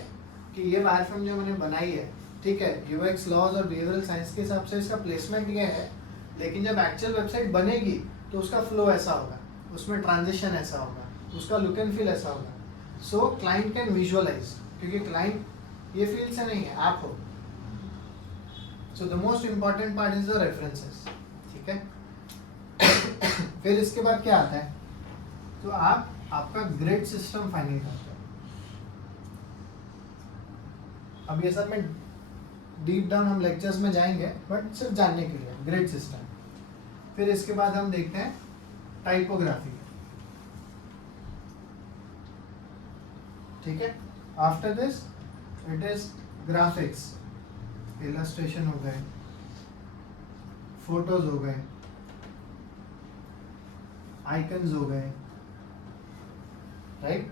कि ये वायरफ्रेम जो मैंने बनाई है, ठीक है, यूएक्स लॉज और बिहेवियरल साइंस के हिसाब से इसका प्लेसमेंट ये है, लेकिन जब एक्चुअल वेबसाइट बनेगी तो उसका फ्लो ऐसा होगा, उसमें ट्रांजिशन ऐसा होगा, उसका लुक एंड फील ऐसा होगा. सो क्लाइंट कैन विजुअलाइज, क्योंकि क्लाइंट ये फील्ड से नहीं है, आप हो. So the most important part is the references. ठीक है. फिर इसके बाद क्या आता है, तो आप आपका ग्रिड सिस्टम फाइनल करते हो. अब ये सब में डीप डाउन हम लेक्चर्स में जाएंगे, बट सिर्फ जानने के लिए ग्रिड सिस्टम. फिर इसके बाद हम देखते हैं टाइपोग्राफी. ठीक है. After this it is graphics, illustration हो गए, फोटोज हो गए, आइकन्स हो गए, राइट.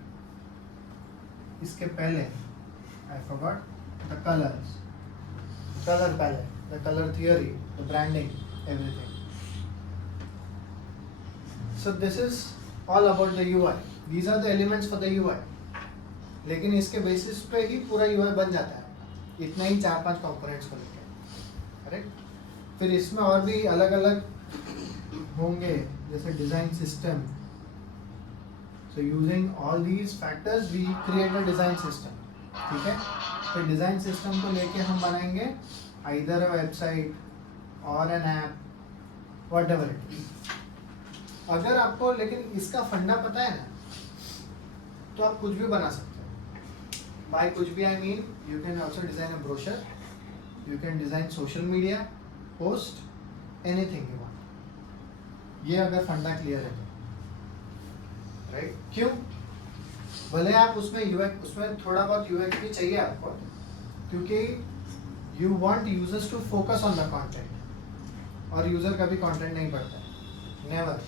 इसके पहले I forgot the colours, colour palette, the colour theory, the branding, everything. So this is all about the UI. These are the elements for the UI. लेकिन इसके बेसिस पे ही पूरा UI बन जाता है, इतना ही 4-5 कंपोनेंट्स को लेकर, करेक्ट? फिर इसमें और भी अलग अलग होंगे, जैसे design system. So using all these factors we create a design system. ठीक है? फिर डिज़ाइन सिस्टम को लेके हम बनाएंगे either a website or an app, whatever it is. अगर आपको लेकिन इसका फंडा पता है ना, तो आप कुछ भी बना सकते हो. बाय कुछ भी I mean you can also design a brochure, you can design social media post, anything you want. ये अगर फंडा क्लियर है तो, राइट? क्यों? भले आप उसमें यूएक्स, उसमें थोड़ा बहुत यूएक्स भी चाहिए आपको, क्योंकि you want users to focus on the content, और यूजर कभी कंटेंट नहीं पढ़ता है, never.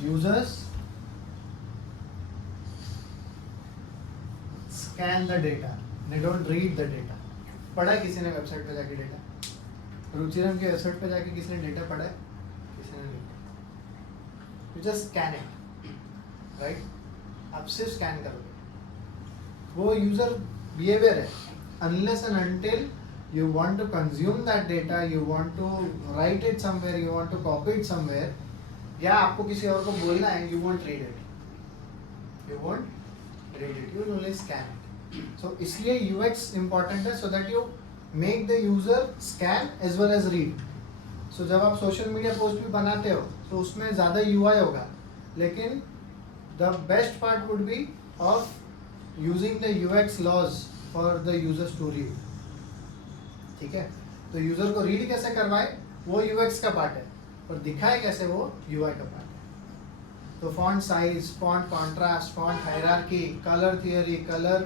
Users scan the data, they don't read the data. पढ़ा किसी ने वेबसाइट पे जाके डेटा? रुचिरम की वेबसाइट पे जाके किसी ने डेटा पढ़ा है? किसी ने नहीं. You just scan it, right? आप सिर्फ स्कैन करोगे, वो यूजर बिहेवियर है. Unless and until you want to consume that data, you want to write it somewhere, you want to copy it somewhere, या आपको किसी और को बोलना है, you won't read it, you won't read it, you will only scan it. So इसलिए UX important है, so that you make the user scan as well as read. So जब आप सोशल मीडिया पोस्ट भी बनाते हो तो उसमें ज़्यादा UI होगा, लेकिन the best part would be of using the UX laws for the users to read. ठीक है? तो यूजर को रीड कैसे करवाए वो यूएक्स का पार्ट है, और दिखाए कैसे वो यूआई का पार्ट है. तो font size, font contrast, font hierarchy, colour theory, colour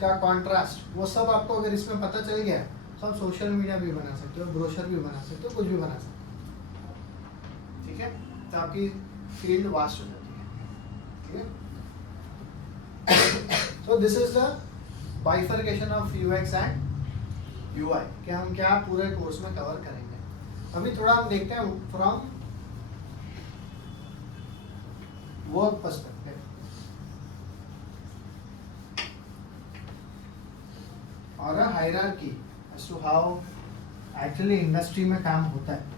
का कॉन्ट्रास्ट, वो सब आपको अगर इसमें पता चल गया तो आप सोशल मीडिया भी बना सकते हो, ब्रोशर भी बना सकते हो, कुछ भी बना सकते हो. ठीक है? तो आपकी फील्ड वास्ट हो जाती है. ठीक है? So this is the bifurcation of UX and UI कि हम क्या पूरे कोर्स में कवर करेंगे. अभी थोड़ा हम देखते हैं फ्रॉम वर्क पर्सपेक्टिव. और a hierarchy as to how actually industry में काम होता है.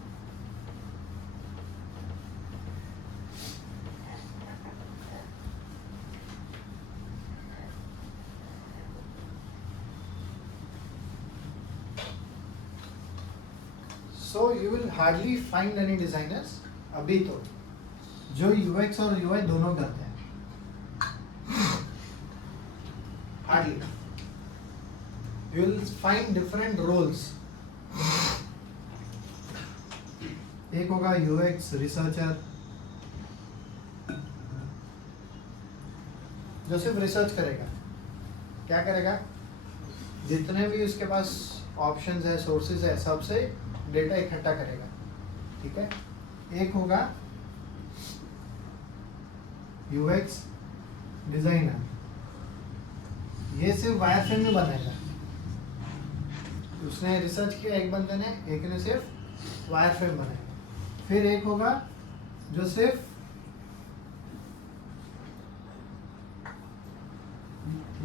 So you will hardly find any designers अभी तो जो UX और UI दोनों करते हैं. Hardly. You will find different roles. एक होगा UX रिसर्चर, जो सिर्फ रिसर्च करेगा. क्या करेगा? जितने भी उसके पास ऑप्शंस है, सोर्सेज है, सबसे डेटा इकट्ठा करेगा. ठीक है? एक होगा UX डिजाइनर, ये सिर्फ वायरफ्रेम में बनाएगा. उसने रिसर्च किया एक बंदे ने, एक ने सिर्फ वायरफ्रेम बनाएगा. फिर एक होगा जो सिर्फ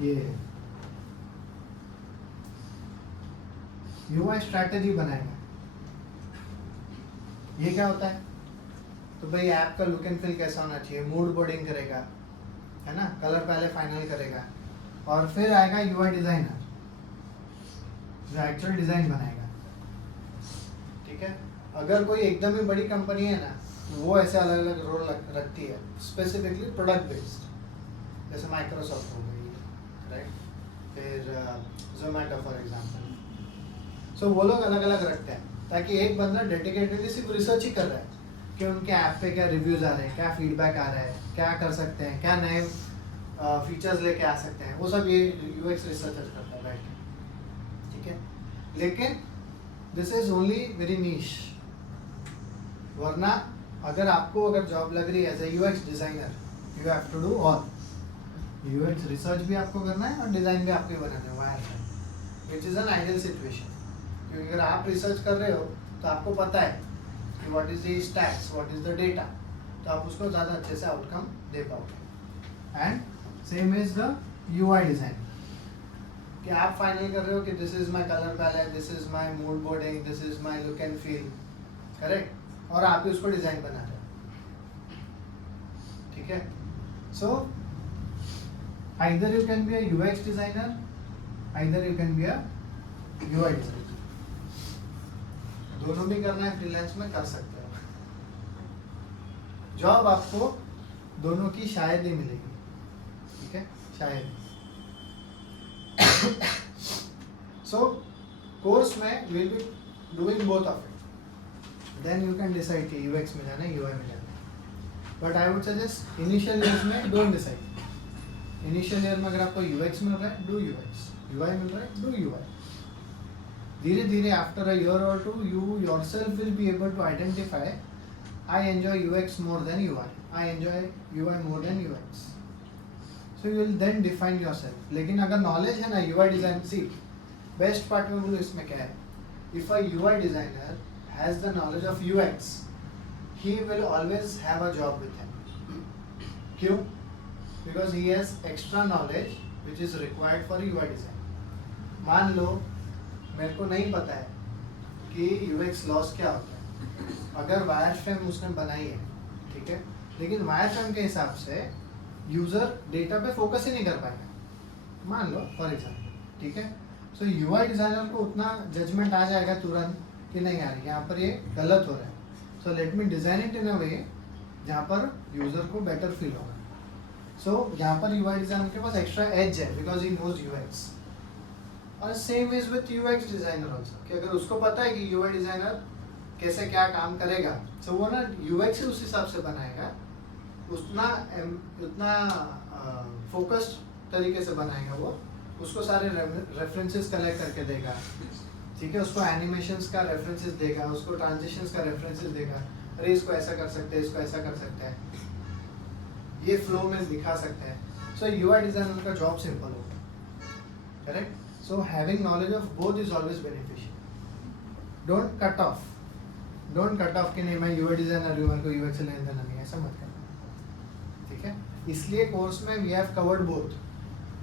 ये UI स्ट्रैटेजी बनाएगा. ये क्या होता है? तो भाई ऐप का लुक एंड फील कैसा होना चाहिए, मूड बोर्डिंग करेगा, है ना, कलर पहले फाइनल करेगा, और फिर आएगा UI डिजाइनर जो एक्चुअल डिजाइन बनाएगा. ठीक है? अगर कोई एकदम ही बड़ी कंपनी है ना, वो ऐसे अलग अलग रोल रखती है, स्पेसिफिकली प्रोडक्ट बेस्ड, जैसे माइक्रोसॉफ्ट हो गई, राइट, फिर जोमेटो फॉर एग्जांपल. सो वो लोग अलग अलग रखते हैं ताकि एक बंदा डेडिकेटेडली सिर्फ रिसर्च ही कर रहा है कि उनके ऐप पे क्या रिव्यूज आ रहे हैं, क्या फीडबैक आ रहा है, क्या कर सकते हैं, क्या नए फीचर्स लेके आ सकते हैं, वो सब ये यूएक्स रिसर्चर करता है बैठ के. ठीक है? लेकिन this is only very niche. वरना अगर आपको अगर जॉब लग रही है as a UX designer, you have to do all. UX research भी आपको करना है और डिजाइन भी आपको ही बनाना है. Wire which is an ideal situation, क्योंकि अगर आप रिसर्च कर रहे हो तो आपको पता है कि what is the stats, what is the data, तो आप उसको ज़्यादा अच्छे से आउटकम दे पाओगे। And same is the UI design, कि आप फाइनल कर रहे हो कि this is my colour palette, this is my mood boarding, this is my look and feel, correct, और आप ही उसको डिज़ाइन बना रहे हो, ठीक है। So either you can be a UX designer, either you can be a UI designer, दोनों भी करना है फ्रीलांस में, कर सकते हो। जॉब आपको दोनों की शायद ही मिलेगी, ठीक है, शायद। सो कोर्स में will be doing both of it, then you can decide कि UX में जाना है, UI में जाना है। But I would suggest initial years में डोंट डिसाइड। इनिशियल ईयर में अगर आपको UX मिल रहा है, डू UX, UI मिल रहा है, डू UI। धीरे धीरे आफ्टर अ ईयर और two you yourself will be able to identify I enjoy UX more than UI, I enjoy UI more than UX. So you will then define yourself. लेकिन अगर knowledge है ना UI design, see, best part में बोलो इसमें क्या है? If a UI designer has the knowledge of UX, he will always have a job with him. क्यों? Because he has extra knowledge which is required for UI design. मान लो मेरे को नहीं पता है कि UX लॉस क्या होता है, अगर वायर फ्रेम उसने बनाई है, ठीक है, लेकिन वायर फ्रेम के हिसाब से यूजर डेटा पे फोकस ही नहीं कर पाएगा, मान लो फॉर एग्जाम्पल, ठीक है। सो UI डिजाइनर को उतना जजमेंट आ जाएगा तुरंत कि नहीं यार यहाँ पर ये गलत हो रहा है, so let me design it in a way जहाँ पर यूजर को बेटर फील होगा। सो यहाँ पर UI डिजाइनर के पास एक्स्ट्रा एज है बिकॉज ही नोज UX। और same is with UX designer also, कि अगर उसको पता है कि UI डिजाइनर कैसे क्या काम करेगा, सो वो ना UX ही उस हिसाब से बनाएगा, उतना फोकस्ड तरीके से बनाएगा, वो उसको सारे रेफरेंसेस कलेक्ट करके देगा, ठीक है, उसको एनिमेशंस का रेफरेंसेस देगा, उसको ट्रांजिशंस का रेफरेंसेस देगा, अरे इसको ऐसा कर सकते हैं, इसको ऐसा कर सकते हैं, ये फ्लो में दिखा सकते हैं। सो UI डिजाइनर का जॉब सिंपल होगा, correct. So having knowledge of both is always beneficial. Don't cut off कि नहीं मैं UI डिजाइनर हूँ, मेरे को UX से लेना देना नहीं, ऐसा मत करना, ठीक है। इसलिए कोर्स में वी हैव कवर्ड बोथ,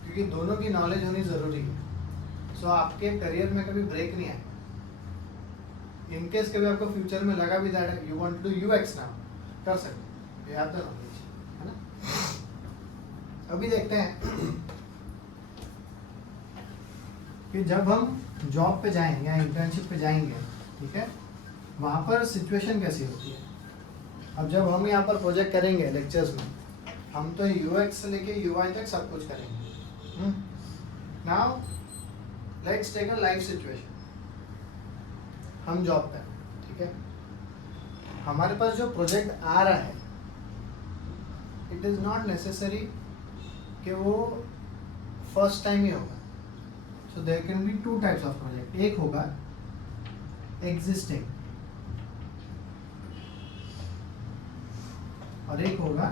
क्योंकि दोनों की नॉलेज होनी ज़रूरी है। सो आपके करियर में कभी ब्रेक नहीं आए, इनकेस कभी आपको फ्यूचर में लगा भी that you want to do UX now, कर सकते, यू हैव द नॉलेज, है ना। अभी देखते हैं कि जब हम जॉब पे जाएंगे या इंटर्नशिप पे जाएंगे, ठीक है, वहाँ पर सिचुएशन कैसी होती है। अब जब हम यहाँ पर प्रोजेक्ट करेंगे लेक्चर्स में, हम तो UX से लेके UI तक सब कुछ करेंगे। Now let's take a live situation, हम जॉब पे, ठीक है, हमारे पास जो प्रोजेक्ट आ रहा है, इट इज़ नॉट नेसेसरी कि वो फर्स्ट टाइम ही होगा। So there can be two types of project, एक होगा एग्जिस्टिंग और एक होगा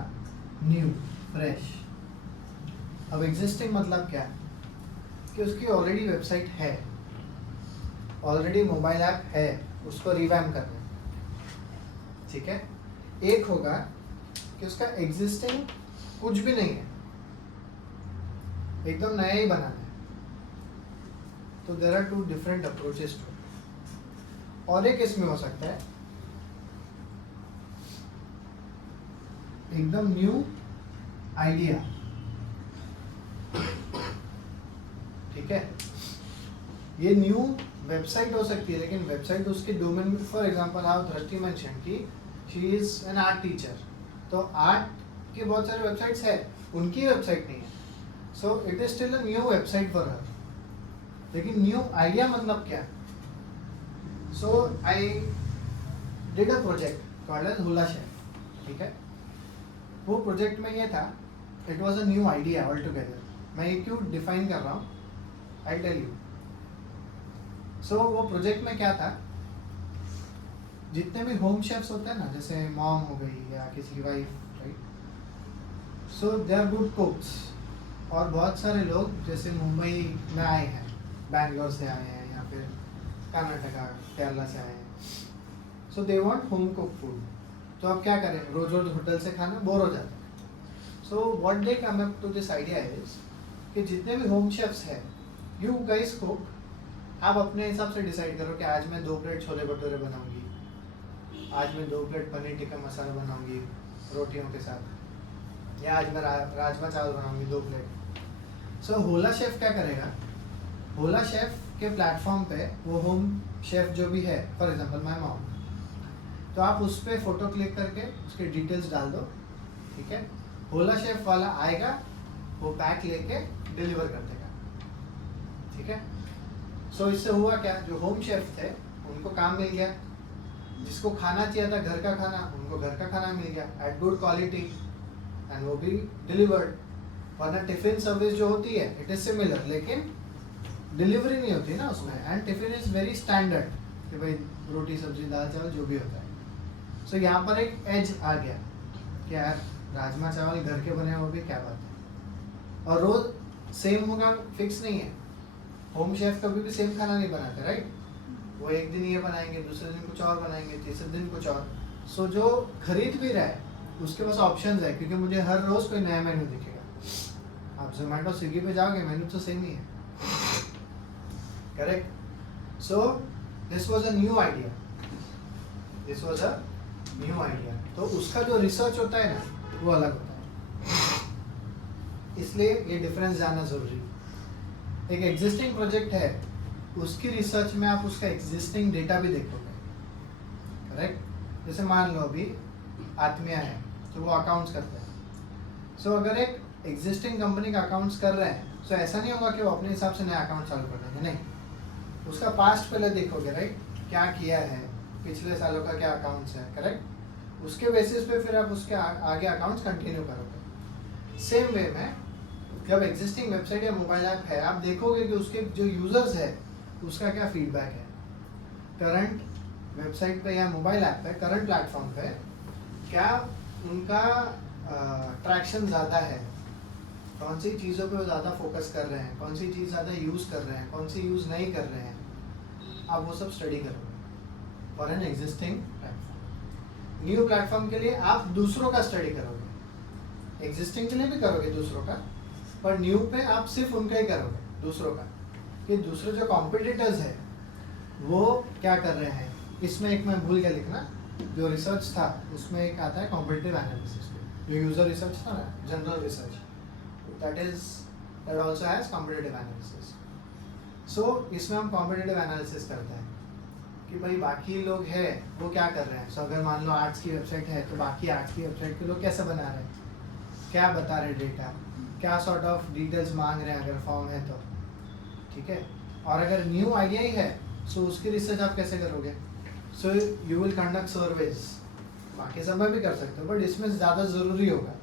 न्यू, फ्रेश। अब एग्जिस्टिंग मतलब क्या, कि उसकी ऑलरेडी वेबसाइट है, ऑलरेडी मोबाइल ऐप है, उसको रिवैम्प करना है, ठीक है। एक होगा कि उसका एग्जिस्टिंग कुछ भी नहीं है, एकदम नया ही बनाना है। तो there are two different approaches to. और एक इसमें हो सकता है एकदम न्यू आइडिया, ठीक है, ये न्यू वेबसाइट हो सकती है, लेकिन वेबसाइट उसके डोमेन में, for example how Drishti mention की she is an art teacher, तो आर्ट के बहुत सारे वेबसाइट्स है, उनकी वेबसाइट नहीं है, so it is still a new website for her. लेकिन न्यू आइडिया मतलब क्या, so I did a project called as Hola chef, ठीक है। वो प्रोजेक्ट में ये था, it was a new idea all together. मैं ये क्यों डिफाइन कर रहा हूँ, आई टेल यू। सो वो प्रोजेक्ट में क्या था, जितने भी होम शेफ्स होते हैं ना, जैसे मॉम हो गई या किसी की wife, right, so they are good cooks. और बहुत सारे लोग जैसे मुंबई में आए हैं, बैंगलोर से आए हैं या फिर कर्नाटका केरला से आए हैं, so they want home cook food. तो अब क्या करें, रोज रोज होटल से खाना बोर हो जाता है। So what they come up to this idea is कि जितने भी होम शेफ्स हैं, यू गाइस कुक, आप अपने हिसाब से डिसाइड करो कि आज मैं 2 प्लेट छोले भटूरे बनाऊंगी, आज मैं 2 प्लेट पनीर टिक्का मसाला बनाऊंगी रोटियों के साथ, या आज मैं राजमा चावल बनाऊंगी 2 प्लेट। सो होला शेफ क्या करेगा, होला शेफ के प्लेटफॉर्म पे वो होम शेफ जो भी है, फॉर एग्जांपल माय मॉम, तो आप उस पर फोटो क्लिक करके उसके डिटेल्स डाल दो, ठीक है। होला शेफ वाला आएगा, वो पैक लेके डिलीवर कर देगा, ठीक है। सो इससे हुआ क्या, जो होम शेफ थे उनको काम मिल गया, जिसको खाना चाहिए था घर का खाना, उनको घर का खाना मिल गया एट गुड क्वालिटी, एंड वो भी डिलीवर्ड। वरना टिफिन सर्विस जो होती है इट इज सिमिलर, लेकिन डिलीवरी नहीं होती ना उसमें, and tiffin is very standard कि भाई रोटी सब्जी दाल चावल जो भी होता है। सो यहाँ पर एक एज आ गया कि यार राजमा चावल घर के बने वो भी क्या बात है, और रोज सेम होगा फिक्स नहीं है। होम शेफ कभी भी सेम खाना नहीं बनाते, राइट। वो एक दिन ये बनाएंगे, दूसरे दिन कुछ और बनाएंगे, तीसरे दिन कुछ और। सो जो खरीद भी रहा है उसके पास ऑप्शंस है, क्योंकि मुझे हर रोज कोई नया मेन्यू दिखेगा। आप जोमेटो स्विगी पे जाओगे, मेन्यू तो सेम ही है, correct. So this was a new idea, this was a new idea. तो उसका जो रिसर्च होता है ना वो अलग होता है, इसलिए ये डिफरेंस जानना जरूरी है। एक एग्जिस्टिंग प्रोजेक्ट है, उसकी रिसर्च में आप उसका एग्जिस्टिंग डेटा भी देखोगे, करेक्ट। जैसे मान लो अभी आत्मीया है तो वो अकाउंट्स करते हैं। सो अगर एक एग्जिस्टिंग कंपनी का अकाउंट्स कर रहे हैं, सो ऐसा नहीं होगा कि वो अपने हिसाब से नया अकाउंट चालू कर देंगे, नहीं। उसका पास्ट पहले देखोगे, राइट, क्या किया है, पिछले सालों का क्या अकाउंट्स है, करेक्ट। उसके बेसिस पे फिर आप उसके आगे अकाउंट्स कंटिन्यू करोगे। सेम वे में जब एग्जिस्टिंग वेबसाइट या मोबाइल ऐप है, आप देखोगे कि उसके जो यूजर्स है उसका क्या फीडबैक है, करंट वेबसाइट पे या मोबाइल ऐप पे, करंट प्लेटफॉर्म पे क्या उनका ट्रैक्शन ज़्यादा है, कौन सी चीज़ों पे वो ज़्यादा फोकस कर रहे हैं, कौन सी चीज़ ज़्यादा यूज़ कर रहे हैं, कौन सी यूज़ नहीं कर रहे हैं, आप वो सब स्टडी करोगे for an existing platform. New platform के लिए आप दूसरों का स्टडी करोगे, एग्जिस्टिंग के लिए भी करोगे दूसरों का, पर न्यू पे आप सिर्फ उनका ही करोगे, दूसरों का, कि दूसरे जो कॉम्पिटिटर्स है वो क्या कर रहे हैं। इसमें एक मैं भूल गया लिखना, जो रिसर्च था उसमें एक आता है कॉम्पिटिटिव एनालिसिस, जो यूजर रिसर्च था ना, general research, that also has competitive analysis. So इसमें हम competitive analysis करते हैं कि भाई बाकी लोग हैं वो क्या कर रहे हैं। सो अगर मान लो आर्ट्स की वेबसाइट है तो बाकी आर्ट्स की वेबसाइट के लोग कैसे बना रहे हैं, क्या बता रहे डेटा, क्या सॉर्ट ऑफ डिटेल्स मांग रहे हैं अगर फॉर्म है तो, ठीक है। और अगर न्यू आइडिया ही है सो उसकी रिसर्च आप कैसे करोगे। So you will conduct surveys, बाकी सब में भी कर सकते हो बट इसमें ज़्यादा ज़रूरी होगा,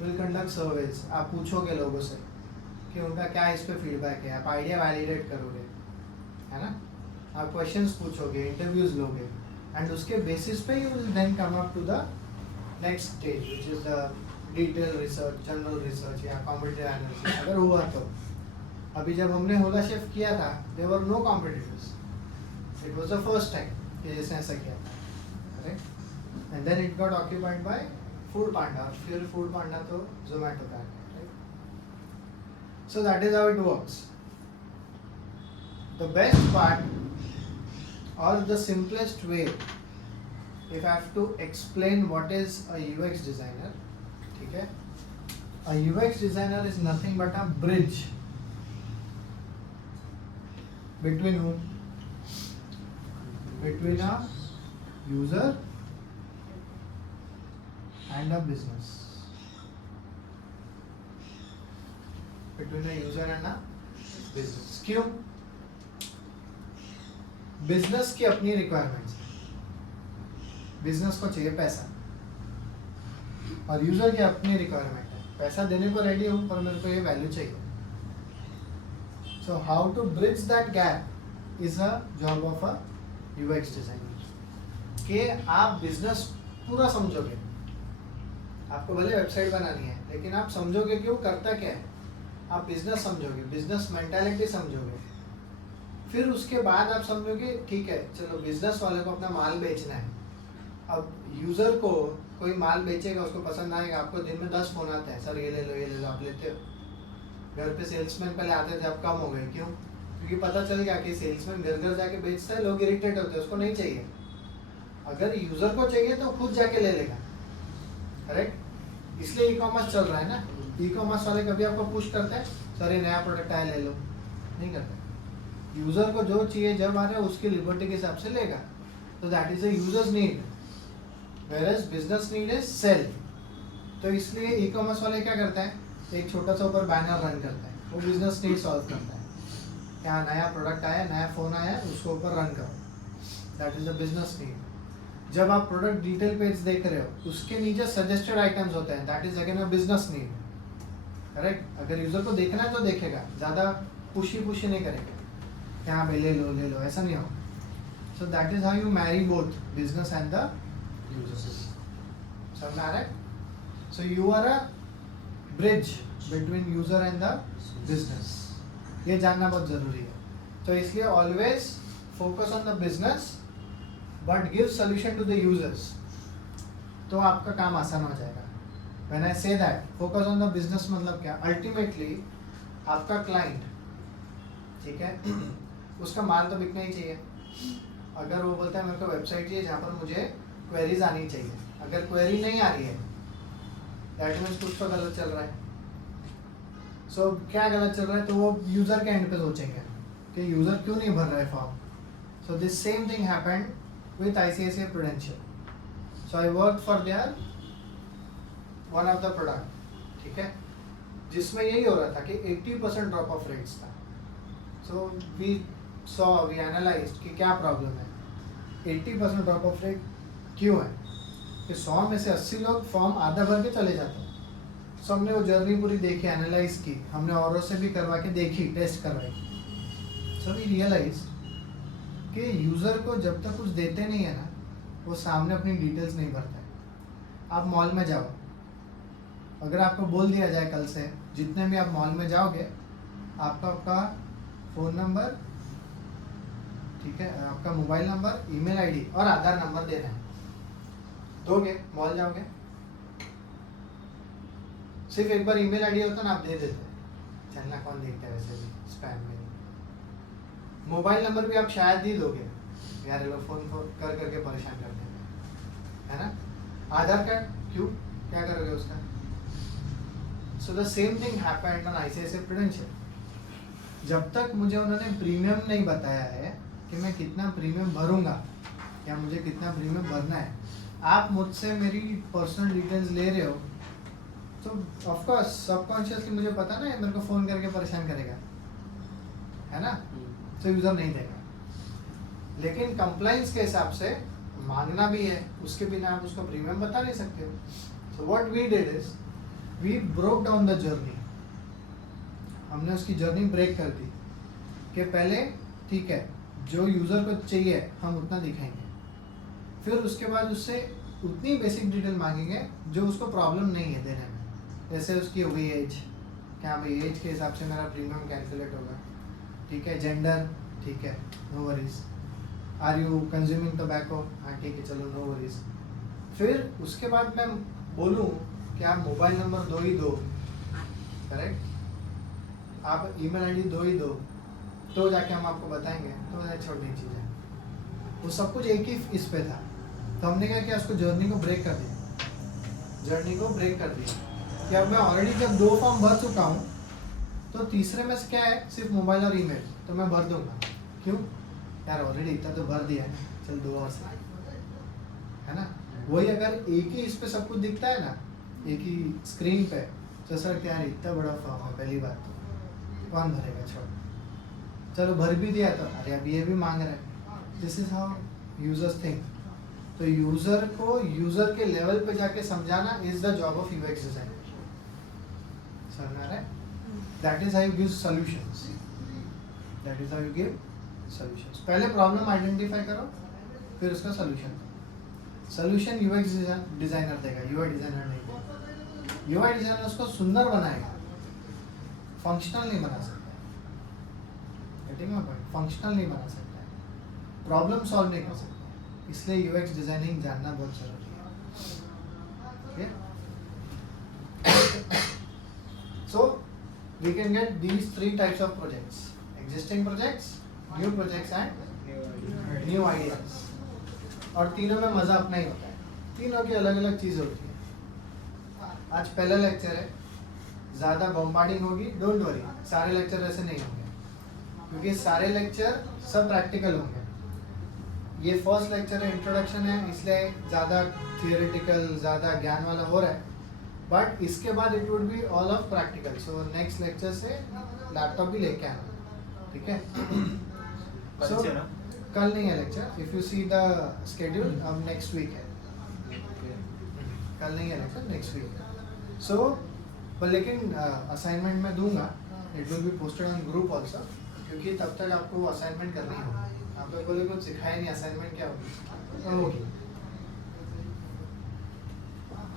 विल कंडक्ट सर्वेज। आप पूछोगे लोगों से कि उनका क्या इस पे फीडबैक है, आप आइडिया वैलिडेट करोगे, है ना। आप क्वेश्चंस पूछोगे, इंटरव्यूज लोगे, एंड उसके बेसिस पे you will then come up to the next stage which is the detail research, general research या कॉम्पिटिटिव एनालिसिस अगर हुआ तो। अभी जब हमने होला शेफ किया था there were no competitors, it was the first time कि जिसने ऐसा किया था, correct. And then it got occupied by Foodpanda, फिर फूड पांडा तो जोमेटो का, right. So that is how it works. The best part or the simplest way if I have to explain what is a UX designer, ठीक है, a UX designer is nothing but a bridge between whom, between a user and a business, between a user and a business। क्यों? Business की अपनी requirements, business को चाहिए पैसा, और user की अपनी रिक्वायरमेंट है, पैसा देने को रेडी हूँ पर मेरे को ये वैल्यू चाहिए। So how to bridge that gap is a job of a UX designer. कि आप बिजनेस पूरा समझोगे, आपको भले वेबसाइट बनानी है लेकिन आप समझोगे कि वो करता क्या है, आप बिजनेस समझोगे, बिजनेस मेंटालिटी समझोगे, फिर उसके बाद आप समझोगे ठीक है चलो बिजनेस वाले को अपना माल बेचना है, अब यूज़र को कोई माल बेचेगा, उसको पसंद आएगा, आपको दिन में 10 फ़ोन आते हैं, सर ये ले लो, आप लेते हो। घर पे सेल्समैन पहले आते थे, अब कम हो गए, क्यों? क्योंकि पता चल गया कि सेल्समैन घर घर जाके बेचता है, लोग इरिटेट होते हैं, उसको नहीं चाहिए। अगर यूज़र को चाहिए तो खुद जाके ले लेगा, करेक्ट? इसलिए ई कॉमर्स चल रहा है ना। ई कॉमर्स वाले कभी आपको पुश करते हैं, सर ये नया प्रोडक्ट आया ले लो, नहीं करते। यूज़र को जो चाहिए जब आ रहा है उसकी लिबर्टी के हिसाब से लेगा, तो that is a users need, whereas business need is sell. तो इसलिए ई कॉमर्स वाले क्या करते हैं, एक छोटा सा ऊपर बैनर रन करते हैं, वो बिजनेस नीड सॉल्व करता है। क्या नया प्रोडक्ट आया, नया फ़ोन आया, उसको ऊपर रन करो, that is the business need. जब आप प्रोडक्ट डिटेल पेज देख रहे हो, उसके नीचे सजेस्टेड आइटम्स होते हैं, that is again a business need, correct? अगर यूजर को देखना है तो देखेगा, ज़्यादा पुशी नहीं करेगा, यहाँ पे ले लो, ऐसा नहीं हो। So that is how you marry both business and the users. समझ आ रहा है? So you are a bridge between user and the business, ये जानना बहुत ज़रूरी है। तो इसलिए always focus on the business but give solution to the users, तो आपका काम आसान हो जाएगा। When I say that focus on the business, मतलब क्या? अल्टीमेटली आपका क्लाइंट, ठीक है, उसका माल तो बिकना ही चाहिए। अगर वो बोलता है मेरे को वेबसाइट चाहिए जहाँ पर मुझे क्वेरीज आनी चाहिए, अगर क्वेरी नहीं आ रही है दैट मीन्स कुछ तो गलत चल रहा है। सो क्या गलत चल रहा है, तो वो यूज़र के एंड पे सोचेंगे कि यूज़र क्यों नहीं भर रहा है form. So this same thing happened with ICICI Prudential. So I worked for their one of the product, ठीक है, जिसमें यही हो रहा था कि 80% ड्रॉप ऑफ रेट्स था। So we analyzed कि क्या प्रॉब्लम है, 80% ड्रॉप ऑफ रेट क्यों है, कि 100 में से 80 लोग फॉर्म आधा भर के चले जाते हैं। सो हमने वो जर्नी पूरी देखी, एनालाइज की, हमने औरों से भी करवा के देखी, टेस्ट करवाई। सो वी रियलाइज कि यूज़र को जब तक कुछ देते नहीं है ना, वो सामने अपनी डिटेल्स नहीं भरता है। आप मॉल में जाओ, अगर आपको बोल दिया जाए कल से जितने भी आप मॉल में जाओगे, आपका फ़ोन नंबर, ठीक है, आपका मोबाइल नंबर, ईमेल आईडी और आधार नंबर देना है, दोगे, मॉल जाओगे, सिर्फ एक बार ईमेल आईडी होता ना, आप दे देते, चलना कौन देखता है वैसे भी स्पैम में। मोबाइल नंबर भी आप शायद ही दोगे, यार ये लोग फ़ोन कर करके परेशान करते हैं, है ना। आधार कार्ड क्यों, क्या करोगे उसका। So the same thing happened on ICICI Prudential। जब तक मुझे उन्होंने प्रीमियम नहीं बताया है कि मैं कितना प्रीमियम भरूंगा या मुझे कितना प्रीमियम भरना है, आप मुझसे मेरी पर्सनल डिटेल्स ले रहे हो, तो ऑफकोर्स सबकॉन्शियसली मुझे पता ना है मेरे को फ़ोन करके परेशान करेगा, है ना, तो यूज़र नहीं देगा। लेकिन कंप्लाइंस के हिसाब से मांगना भी है, उसके बिना आप उसको प्रीमियम बता नहीं सकते हो। So what we did is we broke down the journey, हमने उसकी जर्नी ब्रेक कर दी कि पहले ठीक है जो यूज़र को चाहिए हम उतना दिखाएंगे, फिर उसके बाद उससे उतनी बेसिक डिटेल मांगेंगे जो उसको प्रॉब्लम नहीं है देने में, जैसे उसकी हुई एज, क्या भाई एज के हिसाब से मेरा प्रीमियम कैलकुलेट होगा, ठीक है, जेंडर, ठीक है, no worries, are you consuming tobacco, हाँ ठीक है चलो नो वरीज। फिर उसके बाद मैं बोलूँ कि आप मोबाइल नंबर दो ही दो, करेक्ट, आप ईमेल आईडी दो ही दो, तो जाके हम आपको बताएंगे, तो छोटी चीज़ है, वो सब कुछ एक ही इस पे था। तो हमने क्या किया, उसको जर्नी को ब्रेक कर दिया, कि अब मैं ऑलरेडी जब 2 फॉर्म भर चुका हूँ, तो तीसरे में से क्या है, सिर्फ मोबाइल और ईमेल, तो मैं भर दूंगा, क्यों यार ऑलरेडी इतना तो भर दिया है, चल 2 और से, है ना। वही अगर एक ही इस पे सब कुछ दिखता है ना, एक ही स्क्रीन पे, तो सर क्या यार इतना बड़ा फॉर्म है, पहली बात तो कौन भरेगा, छोड़, चलो भर भी दिया तो अरे अब ये भी मांग रहा है। This is how users think. तो यूजर को यूजर के लेवल पे जाके समझाना is the job of UX designer. समझ आ रहा है? That is how you give solutions, that is how you give solutions. पहले प्रॉब्लम आइडेंटिफाई करो, फिर उसका सॉल्यूशन यूएक्स डिजाइनर देगा, यूआई डिजाइनर नहीं देगा। यूआई डिजाइनर उसको सुंदर बनाएगा, फंक्शनल नहीं बना सकता, फंक्शनल नहीं बना सकता, प्रॉब्लम सॉल्व नहीं कर सकता। इसलिए यूएक्स डिजाइनिंग जानना बहुत जरूरी है. Okay? So we can get these 3 types of projects: existing projects, new projects and new ideas. और तीनों में मज़ा अपना ही होता है. तीनों की अलग अलग चीज़ होती है. आज पहला लेक्चर है, ज़्यादा बॉम्बार्डिंग होगी, डोंट वरी. सारे लेक्चर ऐसे नहीं होंगे क्योंकि सारे लेक्चर सब प्रैक्टिकल होंगे. ये फर्स्ट लेक्चर है, इंट्रोडक्शन है, इसलिए ज़्यादा थियोरेटिकल, ज़्यादा ज्ञान वाला हो रहा है. बट इसके बाद it would be all of practical. So next lecture से लैपटॉप भी लेके आना, ठीक है? कल से ना? कल नहीं है lecture. If you see the schedule, अब नेक्स्ट वीक है. कल नहीं है लेक्चर, नेक्स्ट वीक है. सो पर लेकिन असाइनमेंट मैं दूंगा. It will be posted on group also, क्योंकि तब तक आपको असाइनमेंट करनी होगी. आप लोग बोले कुछ सिखाया नहीं, असाइनमेंट क्या होगी?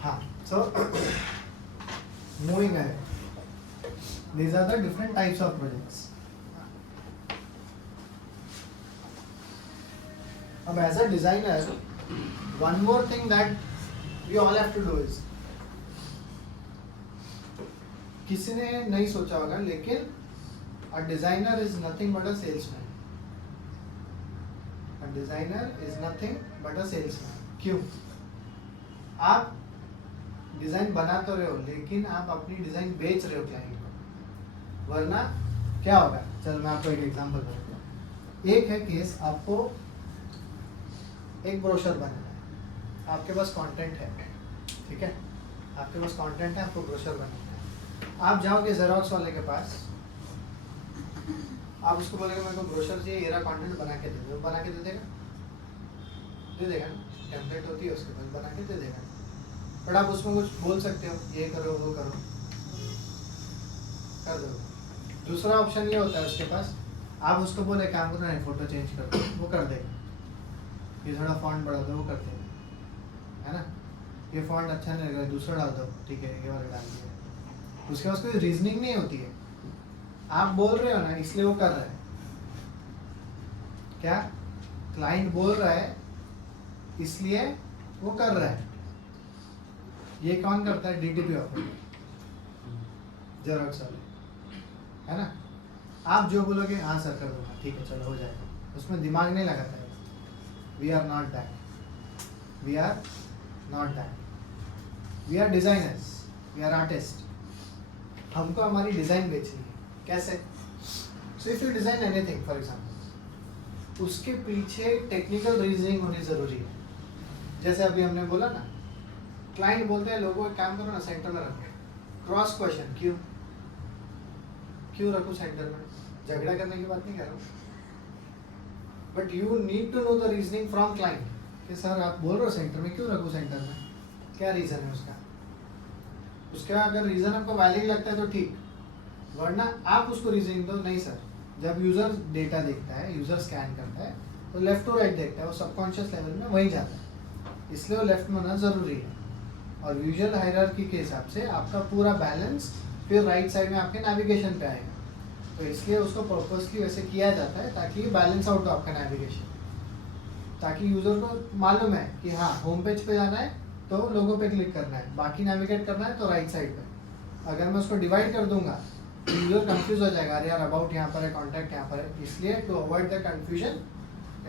हाँ. So moving ahead, these are the different types of projects. अब as a designer, one more thing that we all have to do is, किसी ने नहीं सोचा होगा लेकिन a designer is nothing but a salesman. A designer is nothing but a salesman. क्यों? आप design बना तो रहे हो लेकिन आप अपनी डिज़ाइन बेच रहे हो क्लाइंट को. वरना क्या होगा? चल मैं आपको एक एग्जांपल बताता हूँ. एक है केस, आपको एक ब्रोशर बनाना है. आपके पास कंटेंट है, ठीक है? आपके पास कंटेंट है, आपको ब्रोशर बनाना है. आप जाओगे जेरोक्स वाले के पास, आप उसको बोलेंगे मेरे को ब्रोशर चाहिए, ये रहा कंटेंट, बना के दे दो. बना के दे देगा ना? टेम्पलेट होती है उसके पास, बना के दे देगा. बट आप उसमें कुछ बोल सकते हो, ये करो वो करो, कर दो. दूसरा ऑप्शन ये होता है उसके पास, आप उसको बोले काम करना है, फोटो चेंज कर दो, वो कर देगा. ये थोड़ा फॉन्ट बढ़ा दो, वो कर देगा, है ना? ये फॉन्ट अच्छा नहीं लग रहा है, दूसरा डाल दो, ठीक है, ये वाला डाल दिया. उसके पास कोई रीजनिंग नहीं होती है. आप बोल रहे हो ना, इसलिए वो कर रहा है. क्या? क्लाइंट बोल रहा है इसलिए वो कर रहा है. ये कौन करता है? डीटीपी ऑपरेटर, जेरोक्स वाले, है ना? आप जो बोलोगे हाँ सर कर दूंगा, ठीक है चलो हो जाएगा, उसमें दिमाग नहीं लगाता है. We are not that. We are not that. We are designers, we are artist. हमको हमारी डिज़ाइन बेचनी है. कैसे? So if you design anything for example, उसके पीछे टेक्निकल रीजनिंग होनी ज़रूरी है. जैसे अभी हमने बोला ना, क्लाइंट बोलते हैं लोगों को काम करो ना, सेंटर में रखो. क्रॉस क्वेश्चन, क्यों रखो सेंटर में? झगड़ा करने की बात नहीं कर रहा हूँ, but you need to know the reasoning from client कि सर आप बोल रहे हो सेंटर में, क्यों रखो सेंटर में? क्या रीज़न है उसका? उसका अगर रीज़न आपको वैलिड लगता है तो ठीक, वरना आप उसको रीजनिंग दो. नहीं सर, जब यूज़र डेटा देखता है, यूज़र स्कैन करता है तो लेफ्ट टू राइट देखता है, वो सबकॉन्शियस लेवल में वहीं जाता है, इसलिए वो लेफ्ट में होना ज़रूरी है. और विजुअल हायरार्की के हिसाब से आपका पूरा बैलेंस फिर राइट साइड में आपके नेविगेशन पे आएगा. तो इसलिए उसको पर्पसली वैसे किया जाता है ताकि बैलेंस आउट हो आपका नेविगेशन, ताकि यूज़र को मालूम है कि हाँ होम पेज पे जाना है तो लोगों पे क्लिक करना है, बाकी नेविगेट करना है तो राइट साइड पे. अगर मैं उसको डिवाइड कर दूंगा तो यूज़र कंफ्यूज हो जाएगा, अरे यार अबाउट यहाँ पर है, कॉन्टैक्ट यहाँ पर है. इसलिए to avoid the confusion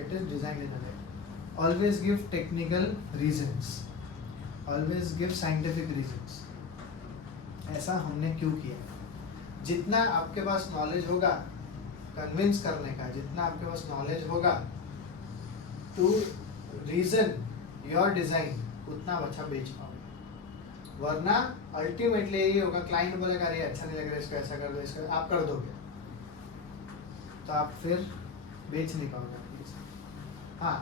it is design in a way. Always give technical reasons, always give scientific reasons. ऐसा हमने क्यों किया? जितना आपके पास नॉलेज होगा कन्विंस करने का, जितना आपके पास नॉलेज होगा टू रीजन योर डिज़ाइन, उतना अच्छा बेच पाओगे. वरना अल्टीमेटली यही होगा, क्लाइंट बोलेगा अरे अच्छा नहीं लग रहा है, इसको ऐसा कर दो, इसको आप कर दोगे तो आप फिर बेच नहीं पाओगे. हाँ,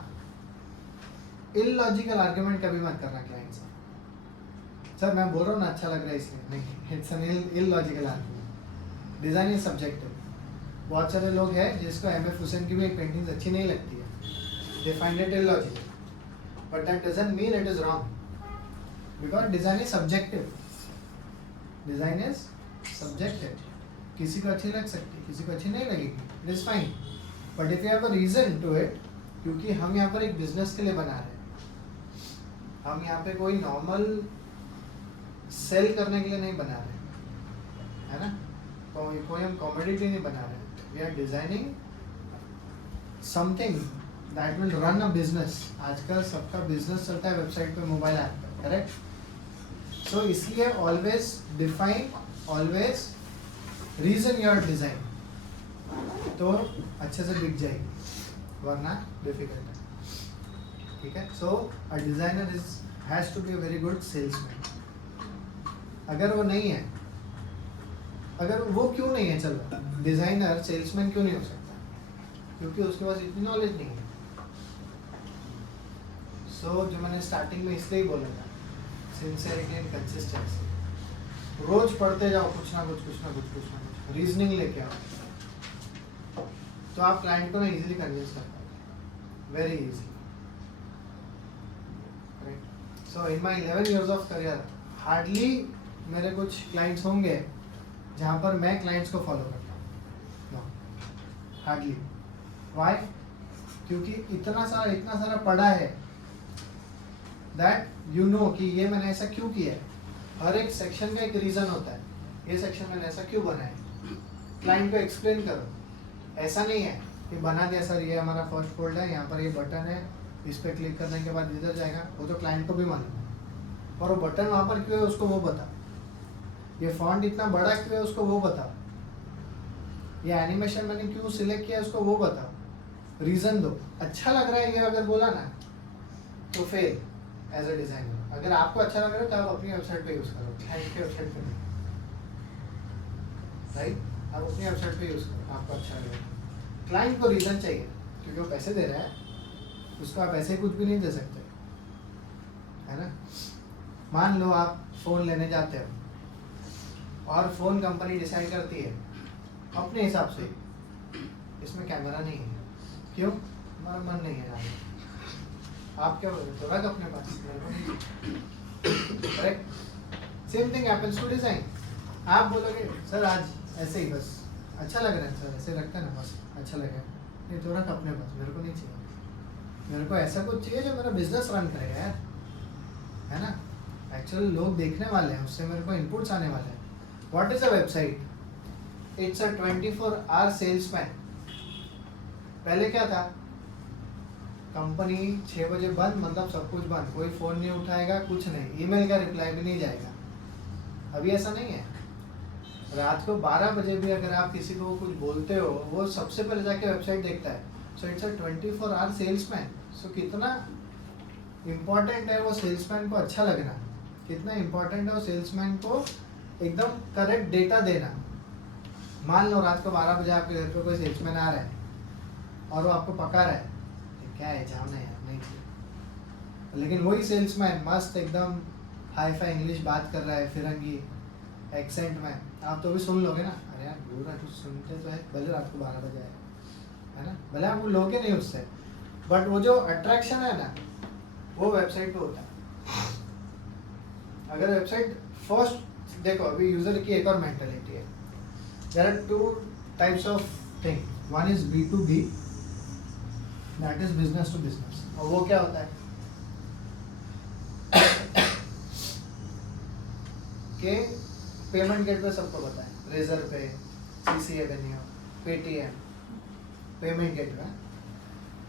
इलॉजिकल आर्ग्यूमेंट कभी मत करना क्लाइंट से. सर मैं बोल रहा हूँ ना अच्छा लग रहा है इसलिए, नहीं, it's an illogical argument. Design is subjective. बहुत सारे लोग हैं जिसको एम.एफ. हुसैन की भी एक पेंटिंग्स अच्छी नहीं लगती है, they find it illogical, but that doesn't mean it is wrong, because design is subjective. Design is subjective. किसी को अच्छी लग सकती है, किसी को अच्छी नहीं लगेगी, it is fine. But if you have a reason to it, क्योंकि हम यहाँ पर एक बिजनेस के लिए बना रहे हैं, हम यहाँ पे कोई नॉर्मल सेल करने के लिए नहीं बना रहे, है ना? कोई हम कॉमोडिटी नहीं बना रहे, we are designing something that will run a business. आजकल सबका बिजनेस चलता है वेबसाइट पे, मोबाइल ऐप पे, करेक्ट? सो इसलिए always define, always reason your design, तो अच्छे से बिक जाएगी, वरना डिफिकल्ट है, ठीक है? So a designer has to be a very good salesman. अगर वो नहीं है, अगर वो क्यों नहीं है, चलो डिजाइनर सेल्समैन क्यों नहीं हो सकता? क्योंकि उसके पास इतनी नॉलेज नहीं है। सो जो मैंने स्टार्टिंग में इसलिए ही बोला था, सिंसियरिटी एंड कंसिस्टेंसी। रोज पढ़ते जाओ कुछ ना कुछ, रीजनिंग लेके आओ, तो आप क्लाइंट को ना इजीली कन्विंस कर पाओगे, very easy. So in my 11 years of career hardly मेरे कुछ क्लाइंट्स होंगे जहाँ पर मैं क्लाइंट्स को फॉलो करता हूँ, हार्डली। वाई? क्योंकि इतना सारा पढ़ा है दैट यू नो कि ये मैंने ऐसा क्यों किया है। हर एक सेक्शन का एक रीज़न होता है, ये सेक्शन मैंने ऐसा क्यों बनाया, क्लाइंट को एक्सप्लेन करो। ऐसा नहीं है कि बना दिया सर ये हमारा फर्स्ट फोल्ड है, यहाँ पर ये बटन है, इस पर क्लिक करने के बाद इधर जाएगा, वो तो क्लाइंट को भी मालूम है। और वो बटन वहाँ पर क्यों है उसको वो बता, ये फॉन्ट इतना बड़ा क्यों है उसको वो बताओ, ये एनिमेशन मैंने क्यों सिलेक्ट किया उसको वो बताओ, रीज़न दो। अच्छा लग रहा है ये अगर बोला ना तो फेल एज अ डिज़ाइनर। अगर आपको अच्छा लग रहा है तो आप अपनी वेबसाइट पे यूज़ करो, क्लाइंट की वेबसाइट पे नहीं, राइट? आप अपनी वेबसाइट पे यूज़ करो, आपको अच्छा लगेगा। क्लाइंट को रीज़न चाहिए क्योंकि वो पैसे दे रहा है, उसको आप ऐसे कुछ भी नहीं दे सकते, है ना? मान लो आप फ़ोन लेने जाते हो और फ़ोन कंपनी डिसाइड करती है अपने हिसाब से इसमें कैमरा नहीं है, क्यों? हमारा मन नहीं है जाने। आप क्या बोलोगे? तो रख अपने पास, correct? Same thing happens to design. आप बोलोगे सर आज ऐसे ही बस अच्छा लग रहा है सर, ऐसे रखता है ना बस अच्छा लगा, नहीं तो रख अपने पास, मेरे को नहीं चाहिए। मेरे को ऐसा कुछ चाहिए जो मेरा बिजनेस रन करेगा यार, है ना? एक्चुअली लोग देखने वाले हैं, उससे मेरे को इनपुट्स आने वाले हैं। What is a website? It's a 24 hour salesman. पहले क्या था, कंपनी 6 बजे बंद, मतलब सब कुछ बंद, कोई फ़ोन नहीं उठाएगा, कुछ नहीं, ईमेल का रिप्लाई भी नहीं जाएगा। अभी ऐसा नहीं है, रात को 12 बजे भी अगर आप किसी को कुछ बोलते हो वो सबसे पहले जाके वेबसाइट देखता है। So it's a 24 hour salesman. So कितना इम्पॉर्टेंट है वो सेल्समैन को अच्छा लगना, कितना इम्पॉर्टेंट है वो सेल्समैन को एकदम करेक्ट डेटा देना। मान लो रात को 12 बजे आपके घर पे कोई सेल्समैन आ रहा है और वो आपको पका रहा है, क्या है जाम है यार, नहीं चाहिए, लेकिन वही सेल्समैन मस्त एकदम हाई फाई इंग्लिश बात कर रहा है, फिरंगी एक्सेंट में, आप तो भी सुन लोगे ना, अरे यार बोल रहा है कुछ सुनते तो है, भले रात को 12 बजे आए, है ना? भले आप लोगे नहीं उससे, बट वो जो अट्रैक्शन है ना वो वेबसाइट पे होता है। अगर वेबसाइट फर्स्ट देखो, अभी यूजर की एक और मेंटालिटी है, there are 2 types of thing, one is B2B, that is business to business. और वो क्या होता है कि पेमेंट गेटवे सबको पता है, रेजर पे, CC Avenue, Paytm, payment gateway.